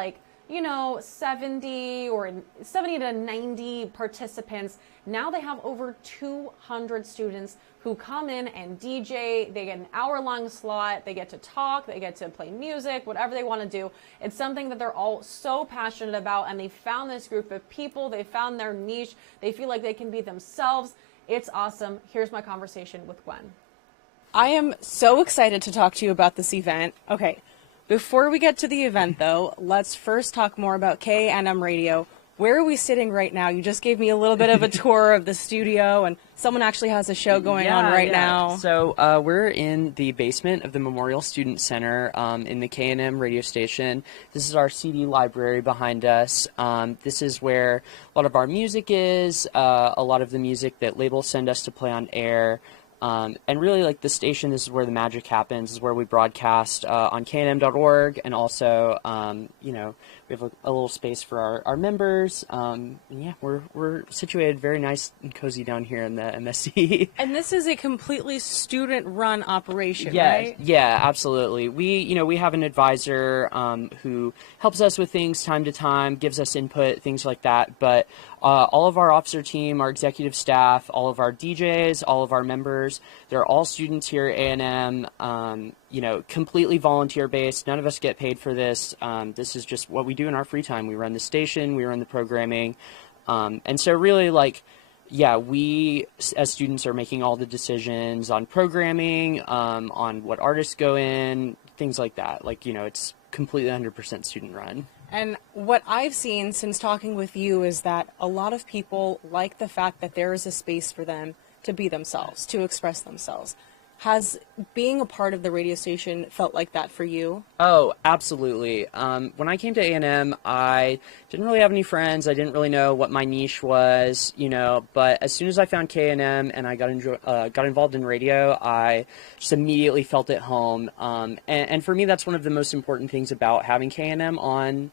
70 to 90 participants. Now they have over 200 students who come in and DJ. They get an hour-long slot. They get to talk. They get to play music, whatever they want to do. It's something that they're all so passionate about, and they found this group of people. They found their niche. They feel like they can be themselves. It's awesome. Here's my conversation with Gwen. I am so excited to talk to you about this event. Okay, before we get to the event, though, let's first talk more about KANM Radio. Where are we sitting right now? You just gave me a little bit of a tour of the studio, and someone actually has a show going on right now. So we're in the basement of the Memorial Student Center in the KANM radio station. This is our CD library behind us. This is where a lot of our music is, a lot of the music that labels send us to play on air. And really, the station, this is where the magic happens. This is where we broadcast on KNM.org, and also, we have a little space for our members. We're situated very nice and cozy down here in the MSC. And this is a completely student-run operation, right? Yeah, absolutely. We have an advisor who helps us with things time to time, gives us input, things like that. But all of our officer team, our executive staff, all of our DJs, all of our members, they're all students here at A&M, completely volunteer-based. None of us get paid for this. This is just what we do in our free time. We run the station, we run the programming. And so really, we as students are making all the decisions on programming, on what artists go in, things like that. It's completely 100% student-run. And what I've seen since talking with you is that a lot of people like the fact that there is a space for them to be themselves, to express themselves. Has being a part of the radio station felt like that for you? Oh, absolutely. When I came to A&M, I didn't really have any friends. I didn't really know what my niche was, you know, but as soon as I found K&M and I got involved in radio, I just immediately felt at home. And for me, that's one of the most important things about having K&M on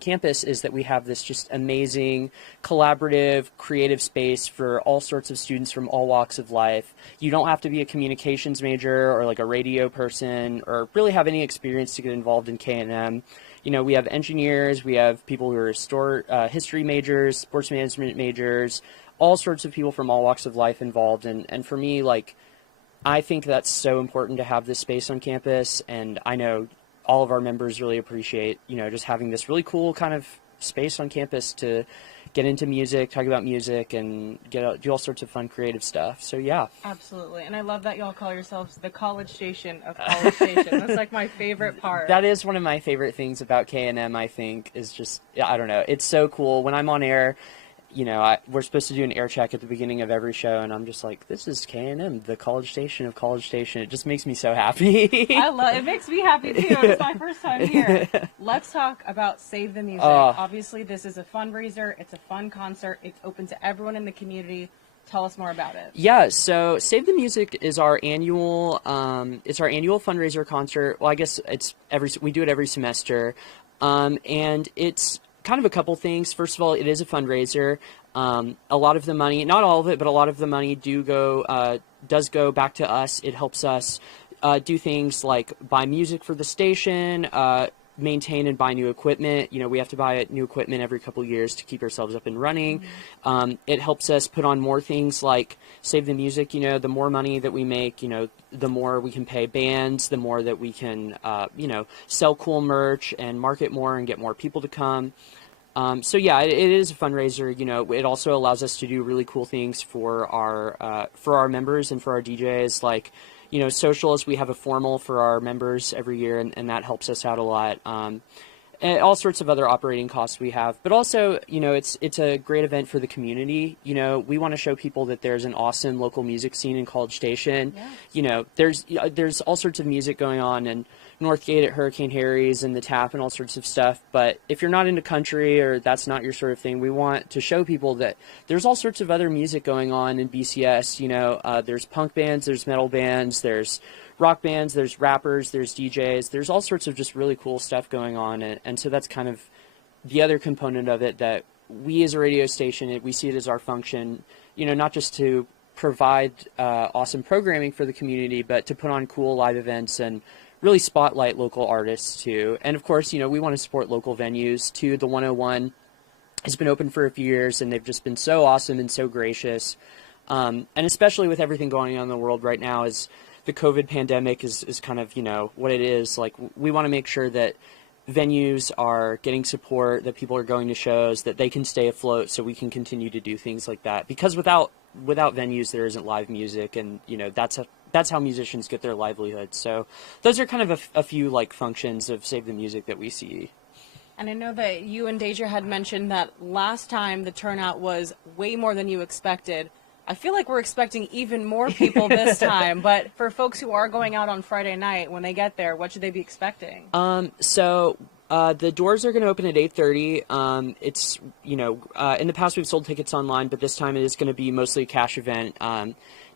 campus is that we have this just amazing, collaborative, creative space for all sorts of students from all walks of life. You don't have to be a communications major or like a radio person or really have any experience to get involved in K&M. You know, we have engineers, we have people who are history majors, sports management majors, all sorts of people from all walks of life involved. And for me, like, I think that's so important to have this space on campus, and I know all of our members really appreciate, you know, just having this really cool kind of space on campus to get into music, talk about music, and do all sorts of fun creative stuff. So yeah. Absolutely. And I love that y'all call yourselves the college station of College Station. That's like my favorite part. That is one of my favorite things about K&M, I think, is just, I don't know, it's so cool. When I'm on air, you know, we're supposed to do an air check at the beginning of every show, and I'm just like, this is K&M, the college station of College Station. It just makes me so happy. It makes me happy too. It's my first time here. Let's talk about Save the Music. Obviously, this is a fundraiser. It's a fun concert. It's open to everyone in the community. Tell us more about it. Yeah, so Save the Music is our annual fundraiser concert. Well, I guess we do it every semester, and it's kind of a couple things. First of all, it is a fundraiser. A lot of the money, not all of it, but a lot of the money does go back to us. It helps us do things like buy music for the station, maintain and buy new equipment. You know, we have to buy new equipment every couple years to keep ourselves up and running. It helps us put on more things like Save the Music. You know, the more money that we make, you know, the more we can pay bands, the more that we can, you know, sell cool merch and market more and get more people to come. So yeah, it is a fundraiser. You know, it also allows us to do really cool things for our members and for our DJs, like, you know, socials. We have a formal for our members every year, and that helps us out a lot. And all sorts of other operating costs we have, but also, you know, it's a great event for the community. You know, we want to show people that there's an awesome local music scene in College Station. Yeah. You know, there's all sorts of music going on in Northgate at Hurricane Harry's and the Tap and all sorts of stuff. But if you're not into country or that's not your sort of thing, we want to show people that there's all sorts of other music going on in BCS. You know, there's punk bands, there's metal bands, there's rock bands, there's rappers, there's DJs, there's all sorts of just really cool stuff going on. And so that's kind of the other component of it, that we as a radio station, we see it as our function, you know, not just to provide awesome programming for the community, but to put on cool live events and really spotlight local artists too. And of course, you know, we want to support local venues too. The 101 has been open for a few years, and they've just been so awesome and so gracious. And especially with everything going on in the world right now, is the COVID pandemic is kind of, you know, what it is. Like, we want to make sure that venues are getting support, that people are going to shows, that they can stay afloat so we can continue to do things like that. Because without venues, there isn't live music, and, you know, that's how musicians get their livelihood. So those are kind of a few, like, functions of Save the Music that we see. And I know that you and Deja had mentioned that last time the turnout was way more than you expected. I feel like we're expecting even more people this time, but for folks who are going out on Friday night, when they get there, what should they be expecting? So the doors are going to open at 8:30. It's, you know, in the past we've sold tickets online, but this time it is going to be mostly a cash event.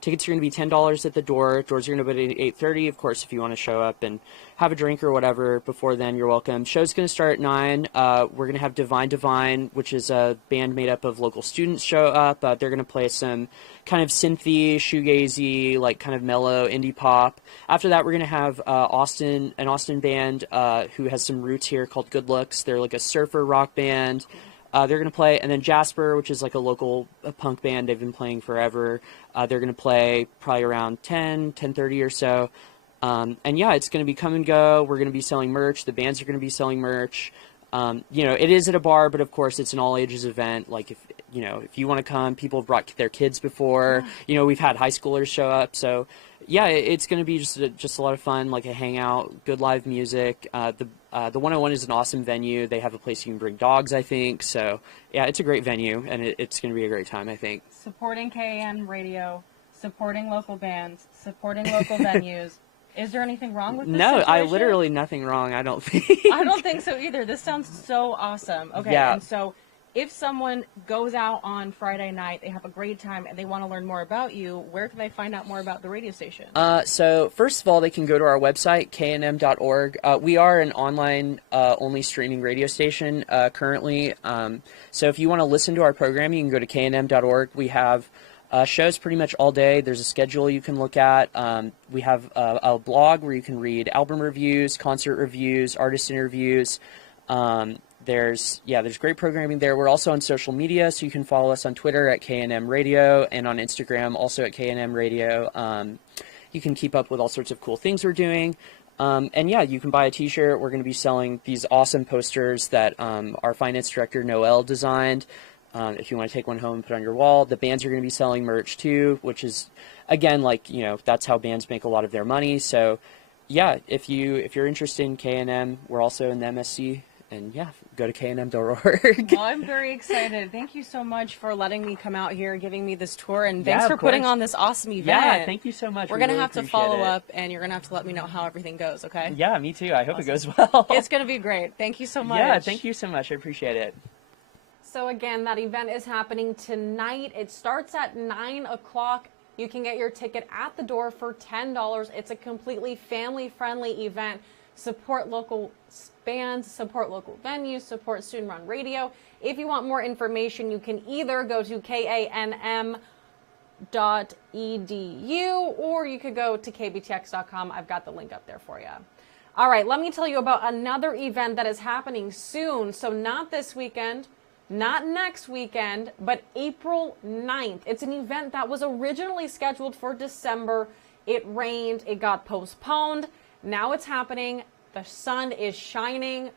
Tickets are going to be $10 at the door. Doors are going to open at 8:30. Of course, if you want to show up and have a drink or whatever before then, you're welcome. Show's going to start at 9. We're going to have Divine, which is a band made up of local students, show up. They're going to play some kind of synthy, shoegazy, like kind of mellow indie pop. After that, we're going to have an Austin band who has some roots here called Good Looks. They're like a surfer rock band. They're going to play, and then Jasper, which is like a local punk band. They've been playing forever. They're going to play probably around 10:30 or so. And yeah, it's going to be come and go. We're going to be selling merch. The bands are going to be selling merch. You know, it is at a bar, but of course it's an all ages event. Like, if you know, if you want to come, people have brought their kids before. You know, we've had high schoolers show up. So, yeah, it's going to be just a lot of fun, like a hangout, good live music. The 101 is an awesome venue. They have a place you can bring dogs, I think. So, yeah, it's a great venue, and it's going to be a great time, I think. Supporting KAN radio, supporting local bands, supporting local venues. Is there anything wrong with this situation? Literally nothing wrong, I don't think. I don't think so either. This sounds so awesome. Okay, Yeah. and so if someone goes out on Friday night, they have a great time, and they want to learn more about you, where can they find out more about the radio station? So first of all, they can go to our website, knm.org. We are an online only streaming radio station currently. So if you want to listen to our programming, you can go to knm.org. We have shows pretty much all day. There's a schedule you can look at. We have a blog where you can read album reviews, concert reviews, artist interviews. There's great programming there. We're also on social media, so you can follow us on Twitter at KNM Radio and on Instagram also at KNM Radio. You can keep up with all sorts of cool things we're doing. And yeah, you can buy a t-shirt. We're going to be selling these awesome posters that our finance director Noel designed. If you want to take one home and put on your wall. The bands are going to be selling merch too, which is, again, like, you know, that's how bands make a lot of their money. So yeah, if you're interested in KNM, we're also in the MSC, and yeah, go to knm.org. Well, I'm very excited. Thank you so much for letting me come out here and giving me this tour, and thanks for putting on this awesome event. Yeah, thank you so much. We're going to have to follow up, and you're going to have to let me know how everything goes, okay? Yeah, me too. I hope it goes well. It's going to be great. Thank you so much. Yeah, thank you so much. I appreciate it. So again, that event is happening tonight. It starts at 9 o'clock. You can get your ticket at the door for $10. It's a completely family-friendly event. Support local bands, support local venues, support student-run radio. If you want more information, you can either go to kanm.edu or you could go to kbtx.com. I've got the link up there for you. All right, let me tell you about another event that is happening soon. So not this weekend, not next weekend, but April 9th. It's an event that was originally scheduled for December. It rained, it got postponed. Now it's happening. The sun is shining.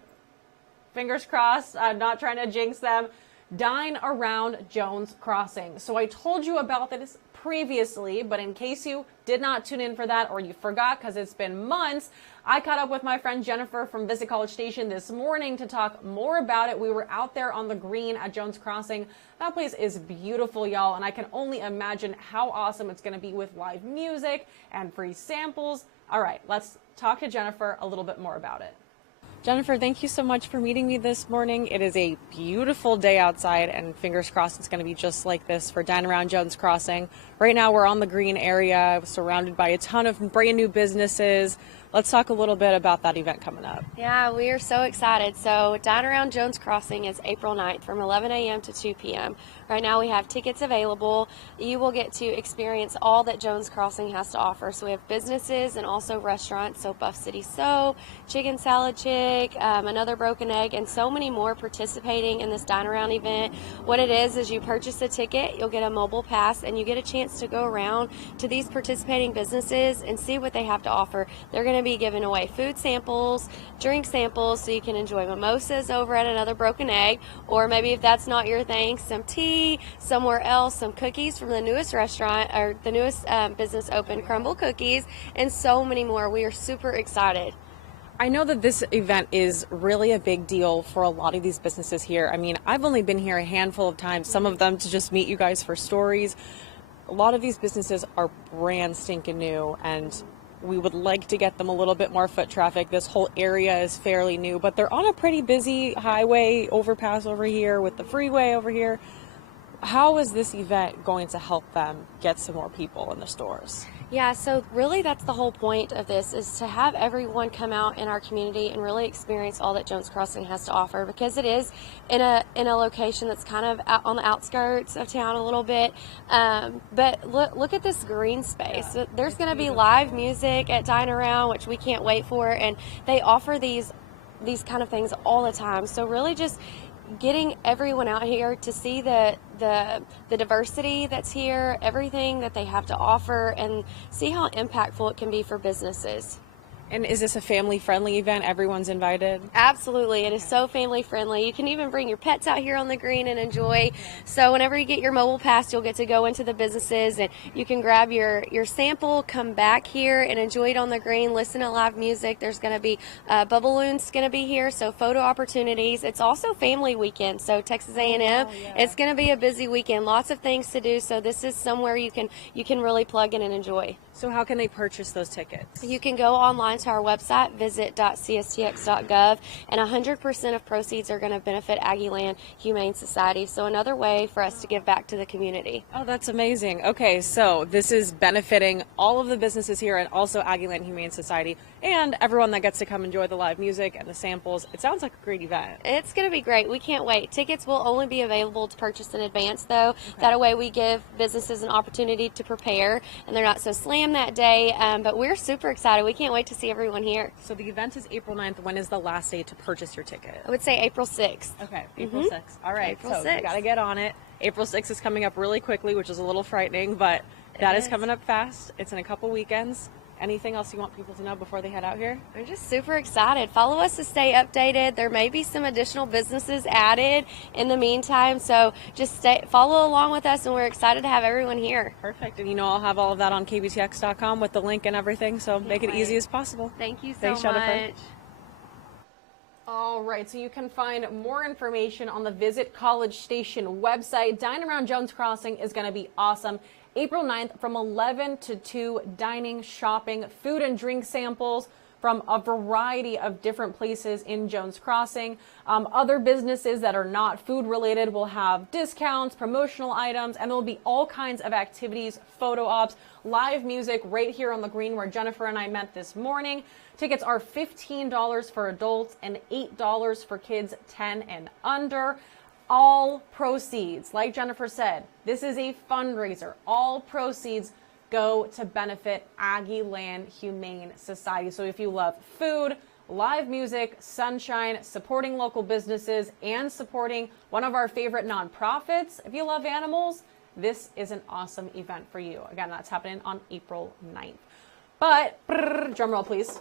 Fingers crossed. I'm not trying to jinx them. Dine Around Jones Crossing. So I told you about this previously, but in case you did not tune in for that or you forgot because it's been months, I caught up with my friend Jennifer from Visit College Station this morning to talk more about it. We were out there on the green at Jones Crossing. That place is beautiful, y'all, and I can only imagine how awesome it's going to be with live music and free samples. All right, let's talk to Jennifer a little bit more about it. Jennifer, thank you so much for meeting me this morning. It is a beautiful day outside, and fingers crossed it's going to be just like this for Dine Around Jones Crossing. Right now we're on the green area, surrounded by a ton of brand new businesses. Let's talk a little bit about that event coming up. Yeah, we are so excited. So Dine Around Jones Crossing is April 9th from 11 a.m. to 2 p.m. Right now we have tickets available. You will get to experience all that Jones Crossing has to offer. So we have businesses and also restaurants. So Buff City Soap, Chicken Salad Chick, Another Broken Egg, and so many more participating in this Dine Around event. What it is you purchase a ticket, you'll get a mobile pass, and you get a chance to go around to these participating businesses and see what they have to offer. They're going to be giving away food samples, drink samples, so you can enjoy mimosas over at Another Broken Egg, or maybe if that's not your thing, some tea somewhere else, some cookies from the newest restaurant or the newest business open, Crumble Cookies, and so many more. We are super excited. I know that this event is really a big deal for a lot of these businesses here. I mean, I've only been here a handful of times, some of them to just meet you guys for stories. A lot of these businesses are brand stinking new, and we would like to get them a little bit more foot traffic. This whole area is fairly new, but they're on a pretty busy highway overpass over here with the freeway over here. How is this event going to help them get some more people in the stores? Yeah, so really that's the whole point of this, is to have everyone come out in our community and really experience all that Jones Crossing has to offer, because it is in a location that's kind of out on the outskirts of town a little bit. But look at this green space. There's going to be live music at Dine Around, which we can't wait for, and they offer these kind of things all the time. So really just getting everyone out here to see the diversity that's here, everything that they have to offer, and see how impactful it can be for businesses. And is this a family-friendly event? Everyone's invited? Absolutely. It is so family-friendly. You can even bring your pets out here on the green and enjoy. So whenever you get your mobile pass, you'll get to go into the businesses and you can grab your sample, come back here and enjoy it on the green, listen to live music. There's going to be Bubballoon's going to be here, so photo opportunities. It's also family weekend, so Texas A&M, it's going to be a busy weekend. Lots of things to do, so this is somewhere you can really plug in and enjoy. So how can they purchase those tickets? You can go online to our website, visit.cstx.gov, and 100% of proceeds are going to benefit Aggieland Humane Society. So another way for us to give back to the community. Oh, that's amazing. Okay, so this is benefiting all of the businesses here and also Aggieland Humane Society and everyone that gets to come enjoy the live music and the samples. It sounds like a great event. It's going to be great. We can't wait. Tickets will only be available to purchase in advance, though. Okay. That way we give businesses an opportunity to prepare, and they're not so slammed that day. But we're super excited. We can't wait to see everyone here. So the event is April 9th. When is the last day to purchase your ticket? I would say April 6th. Okay, April 6th. All right, April so 6th. you got to get on it. April 6th is coming up really quickly, which is a little frightening, but that is coming up fast. It's in a couple weekends. Anything else you want people to know before they head out here? We're just super excited. Follow us to stay updated. There may be some additional businesses added in the meantime, so just follow along with us, and we're excited to have everyone here. Perfect. And I'll have all of that on KBTX.com with the link and everything, so make it easy as possible. Thank you so Thanks, much. Jennifer. All right, so you can find more information on the Visit College Station website. Dine Around Jones Crossing is going to be awesome. April 9th from 11 to 2, dining, shopping, food and drink samples from a variety of different places in Jones Crossing. Other businesses that are not food related will have discounts, promotional items, and there will be all kinds of activities, photo ops, live music right here on the green where Jennifer and I met this morning. Tickets are $15 for adults and $8 for kids 10 and under. All proceeds, like Jennifer said, this is a fundraiser. All proceeds go to benefit Aggieland Humane Society. So if you love food, live music, sunshine, supporting local businesses, and supporting one of our favorite nonprofits, if you love animals, this is an awesome event for you. Again, that's happening on April 9th. But, drum roll please.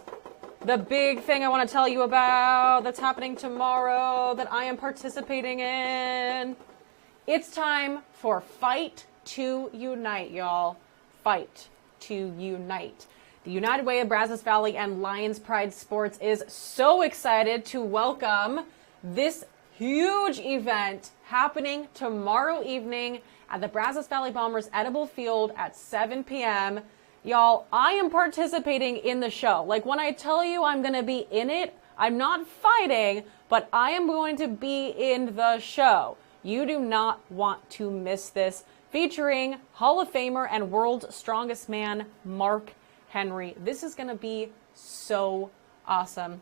The big thing I want to tell you about that's happening tomorrow that I am participating in. It's time for Fight to Unite, y'all. Fight to Unite. The United Way of Brazos Valley and Lions Pride Sports is so excited to welcome this huge event happening tomorrow evening at the Brazos Valley Bombers Edible Field at 7 p.m. Y'all, I am participating in the show. Like when I tell you I'm going to be in it, I'm not fighting, but I am going to be in the show. You do not want to miss this. Featuring Hall of Famer and World's Strongest Man, Mark Henry. This is going to be so awesome.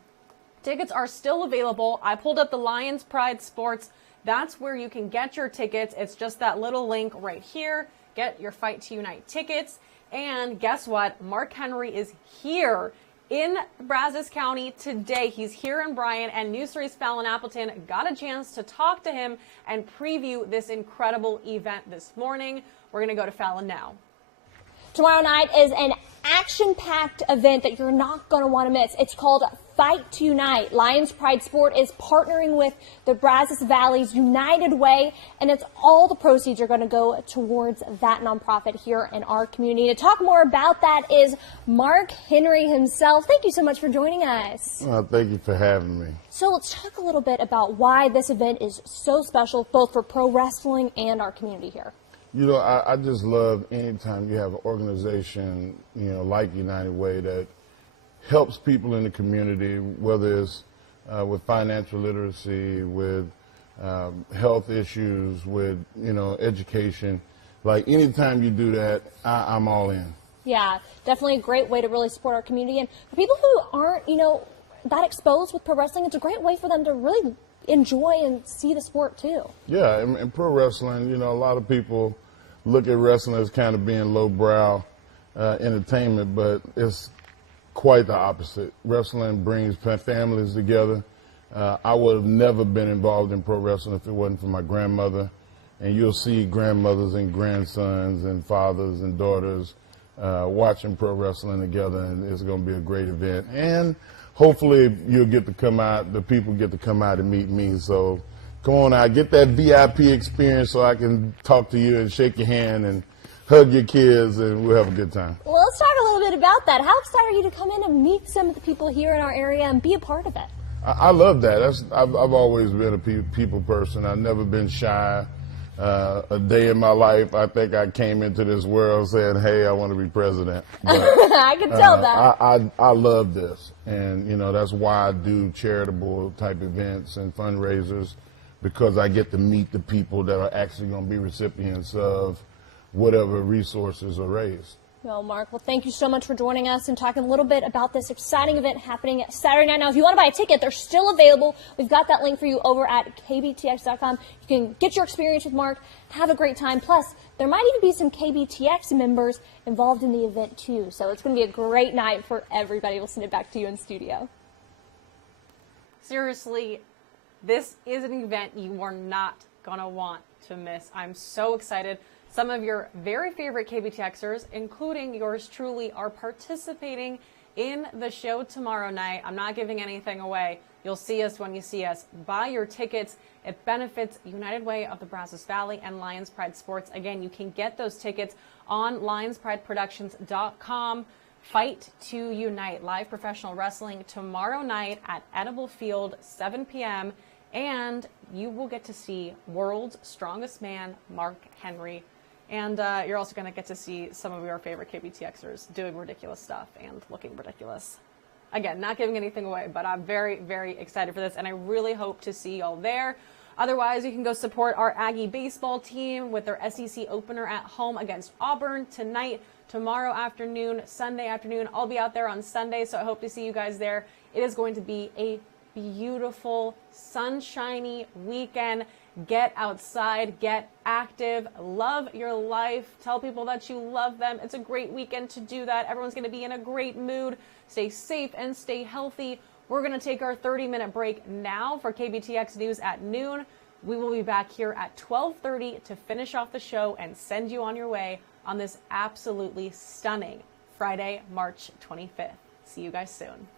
Tickets are still available. I pulled up the Lions Pride Sports. That's where you can get your tickets. It's just that little link right here. Get your Fight to Unite tickets. And guess what? Mark Henry is here in Brazos County today. He's here in Bryan, and News 3's Fallon Appleton got a chance to talk to him and preview this incredible event this morning. We're going to go to Fallon now. Tomorrow night is an action-packed event that you're not going to want to miss. It's called Fight to Unite. Lions Pride Sport is partnering with the Brazos Valley's United Way, and it's all the proceeds are going to go towards that nonprofit here in our community. To talk more about that is Mark Henry himself. Thank you so much for joining us. Thank you for having me. So let's talk a little bit about why this event is so special, both for pro wrestling and our community here. You know, I just love anytime you have an organization, you know, like United Way that helps people in the community, whether it's with financial literacy, with health issues, with, you know, education. Like anytime you do that, I'm all in. Yeah, definitely a great way to really support our community. And for people who aren't, you know, that exposed with pro wrestling, it's a great way for them to really enjoy and see the sport too. Yeah, and pro wrestling, you know, a lot of people look at wrestling as kind of being lowbrow entertainment, but it's quite the opposite. Wrestling brings families together. I would have never been involved in pro wrestling if it wasn't for my grandmother. And you'll see grandmothers and grandsons and fathers and daughters watching pro wrestling together, and it's going to be a great event. And hopefully you'll get to come out, the people get to come out and meet me. So come on out, get that VIP experience so I can talk to you and shake your hand and hug your kids, and we'll have a good time. Well, let's talk a little bit about that. How excited are you to come in and meet some of the people here in our area and be a part of it? I love that. I've always been a people person. I've never been shy. A day in my life, I think I came into this world saying, hey, I want to be president. But, I can tell that. I love this. And, you know, that's why I do charitable type events and fundraisers, because I get to meet the people that are actually going to be recipients of whatever resources are raised. Well, Mark, thank you so much for joining us and talking a little bit about this exciting event happening Saturday night. Now, if you want to buy a ticket, they're still available. We've got that link for you over at KBTX.com. You can get your experience with Mark, have a great time. Plus, there might even be some KBTX members involved in the event, too. So it's going to be a great night for everybody. We'll send it back to you in studio. Seriously, this is an event you are not going to want to miss. I'm so excited. Some of your very favorite KBTXers, including yours truly, are participating in the show tomorrow night. I'm not giving anything away. You'll see us when you see us. Buy your tickets. It benefits United Way of the Brazos Valley and Lions Pride Sports. Again, you can get those tickets on lionsprideproductions.com. Fight to Unite, live professional wrestling tomorrow night at Edible Field, 7 p.m. And you will get to see World's Strongest Man, Mark Henry. And you're also going to get to see some of your favorite KBTXers doing ridiculous stuff and looking ridiculous. Again, not giving anything away, but I'm very, very excited for this, and I really hope to see y'all there. Otherwise, you can go support our Aggie baseball team with their SEC opener at home against Auburn tonight, tomorrow afternoon, Sunday afternoon. I'll be out there on Sunday, so I hope to see you guys there. It is going to be a beautiful, sunshiny weekend. Get outside, get active, love your life, tell people that you love them. It's a great weekend to do that. Everyone's going to be in a great mood. Stay safe and stay healthy. We're going to take our 30-minute break now for KBTX News at noon. We will be back here at 12:30 to finish off the show and send you on your way on this absolutely stunning Friday, March 25th. See you guys soon.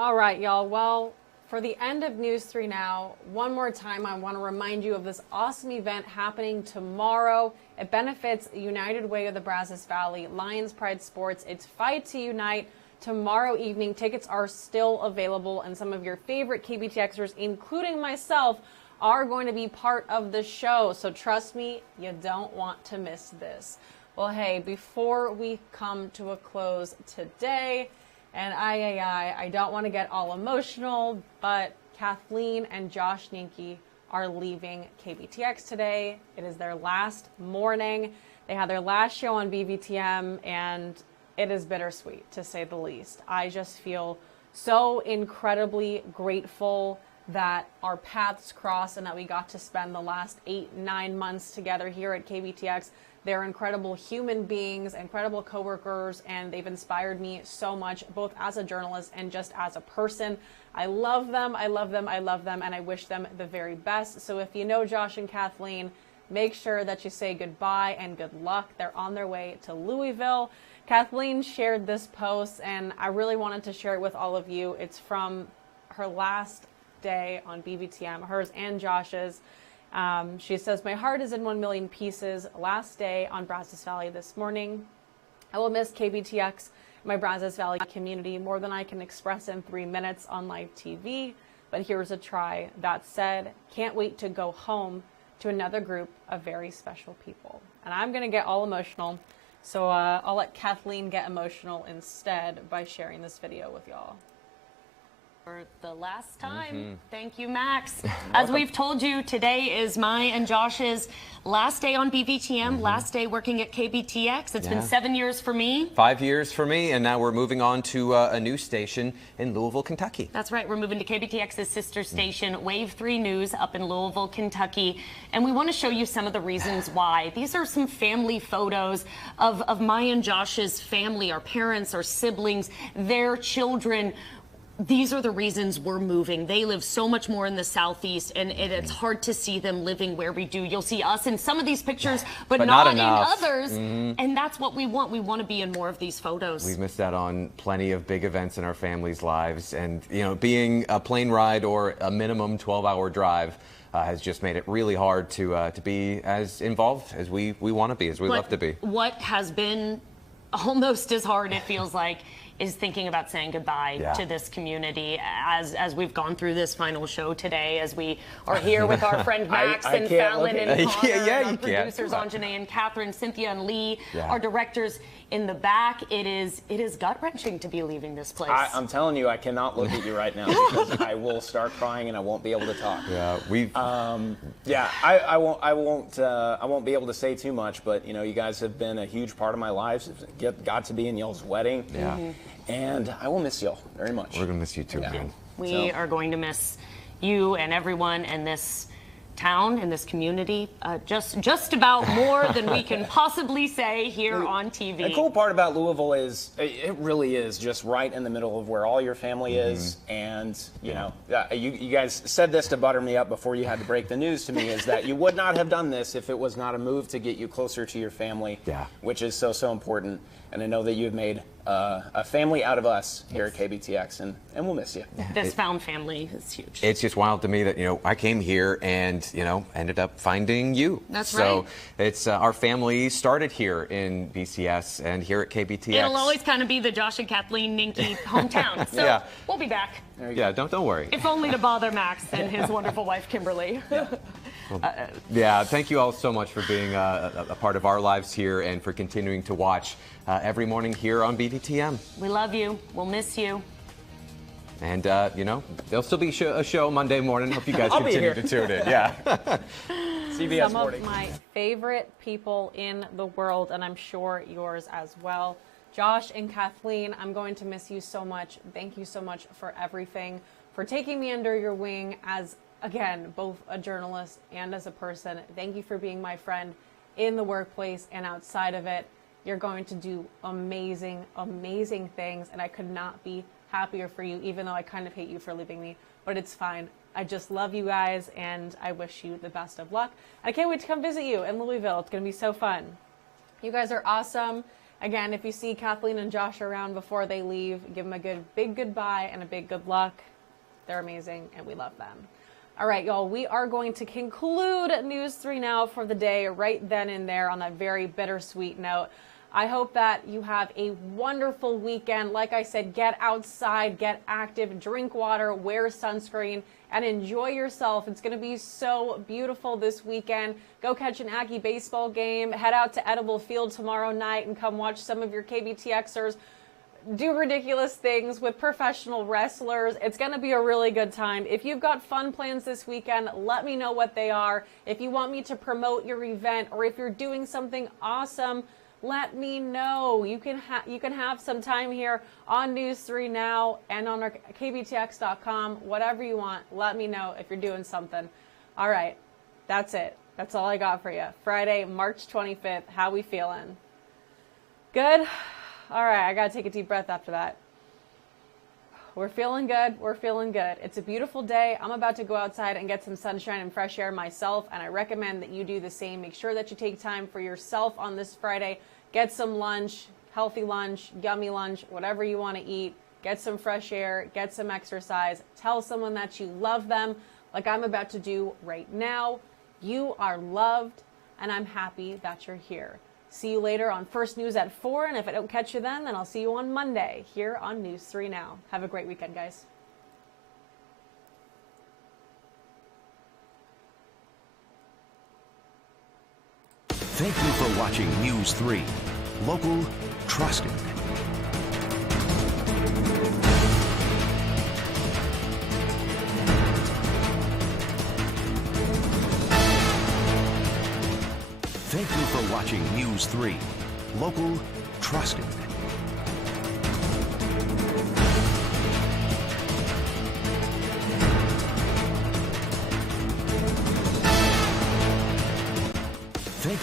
All right, y'all. Well, for the end of News 3 Now, one more time, I want to remind you of this awesome event happening tomorrow. It benefits United Way of the Brazos Valley, Lions Pride Sports. It's Fight to Unite tomorrow evening. Tickets are still available, and some of your favorite KBTXers, including myself, are going to be part of the show. So trust me, you don't want to miss this. Well, hey, before we come to a close today, and I don't want to get all emotional, but Kathleen and Josh Ninke are leaving KBTX today. It is their last morning. They had their last show on BVTM, and it is bittersweet, to say the least. I just feel so incredibly grateful that our paths crossed and that we got to spend the last 8-9 months together here at KBTX. They're incredible human beings, incredible coworkers, and they've inspired me so much, both as a journalist and just as a person. I love them, I love them, I love them, and I wish them the very best. So if you know Josh and Kathleen, make sure that you say goodbye and good luck. They're on their way to Louisville. Kathleen shared this post, and I really wanted to share it with all of you. It's from her last day on BVTM, hers and Josh's. She says, "My heart is in 1 million pieces. Last day on Brazos Valley this morning. I will miss KBTX, my Brazos Valley community, more than I can express in 3 minutes on live TV. But here's a try. That said, can't wait to go home to another group of very special people." And I'm going to get all emotional. So I'll let Kathleen get emotional instead by sharing this video with y'all. For the last time. Thank you, Max. As we've told you, today is my and Josh's last day on BVTM, last day working at KBTX. It's been 7 years for me. 5 years for me, and now we're moving on to a new station in Louisville, Kentucky. That's right. We're moving to KBTX's sister station, Wave 3 News, up in Louisville, Kentucky. And we want to show you some of the reasons why. These are some family photos of my and Josh's family, our parents, our siblings, their children. These are the reasons we're moving. They live so much more in the Southeast, and it's hard to see them living where we do. You'll see us in some of these pictures, but not in others. And that's what we want. We want to be in more of these photos. We've missed out on plenty of big events in our families' lives. And, you know, being a plane ride or a minimum 12-hour drive has just made it really hard to be as involved as we want to be, as we love to be. What has been almost as hard, it feels like, is thinking about saying goodbye to this community as we've gone through this final show today, as we are here with our friend Max and Fallon and Connor, our producers Anjanae and Catherine, Cynthia and Lee, our directors in the back. It is gut-wrenching to be leaving this place. I'm telling you, I cannot look at you right now because I will start crying and I won't be able to talk. I won't be able to say too much, but you know, you guys have been a huge part of my life. Got to be in y'all's wedding. And I will miss y'all very much. We're going to miss you too, man. We are going to miss you and everyone in this town, in this community, just about more than we can possibly say here on TV. The cool part about Louisville is it really is just right in the middle of where all your family is. And, you know, you guys said this to butter me up before you had to break the news to me, is that you would not have done this if it was not a move to get you closer to your family, which is so important. And I know that you've made a family out of us here at KBTX, and we'll miss you. This found family is huge. It's just wild to me that, you know, I came here and, you know, ended up finding you. That's right. right. It's our family started here in BCS and here at KBTX. It'll always kind of be the Josh and Kathleen Ninke hometown. So we'll be back. Yeah, don't worry. If only to bother Max and his wonderful wife, Kimberly. Thank you all so much for being a part of our lives here and for continuing to watch every morning here on BVTM. We love you. We'll miss you. And, you know, there'll still be a show Monday morning. Hope you guys continue to tune in. CBS Some morning. of my favorite people in the world, and I'm sure yours as well. Josh and Kathleen, I'm going to miss you so much. Thank you so much for everything, for taking me under your wing as, again, both a journalist and as a person. Thank you for being my friend in the workplace and outside of it. You're going to do amazing, amazing things, and I could not be happier for you, even though I kind of hate you for leaving me, but it's fine. I just love you guys, and I wish you the best of luck. I can't wait to come visit you in Louisville. It's going to be so fun. You guys are awesome. Again, if you see Kathleen and Josh around before they leave, give them a big goodbye and a big good luck. They're amazing, and we love them. All right, y'all, we are going to conclude News 3 Now for the day right then and there on that very bittersweet note. I hope that you have a wonderful weekend. Like I said, get outside, get active, drink water, wear sunscreen, and enjoy yourself. It's going to be so beautiful this weekend. Go catch an Aggie baseball game. Head out to Edible Field tomorrow night and come watch some of your KBTXers do ridiculous things with professional wrestlers. It's going to be a really good time. If you've got fun plans this weekend, let me know what they are. If you want me to promote your event, or if you're doing something awesome, let me know. You can have some time here on News 3 Now and on our KBTX.com. Whatever you want, let me know if you're doing something. All right, that's it. That's all I got for you. Friday, March 25th. How we feeling? Good? All right, I got to take a deep breath after that. We're feeling good. We're feeling good. It's a beautiful day. I'm about to go outside and get some sunshine and fresh air myself, and I recommend that you do the same. Make sure that you take time for yourself on this Friday. Get some lunch, healthy lunch, yummy lunch, whatever you want to eat. Get some fresh air. Get some exercise. Tell someone that you love them, like I'm about to do right now. You are loved, and I'm happy that you're here. See you later on First News at 4, and if I don't catch you then I'll see you on Monday here on News 3 Now. Have a great weekend, guys. Thank you for watching News 3. Local, trusted. Thank you for watching News 3. Local, trusted.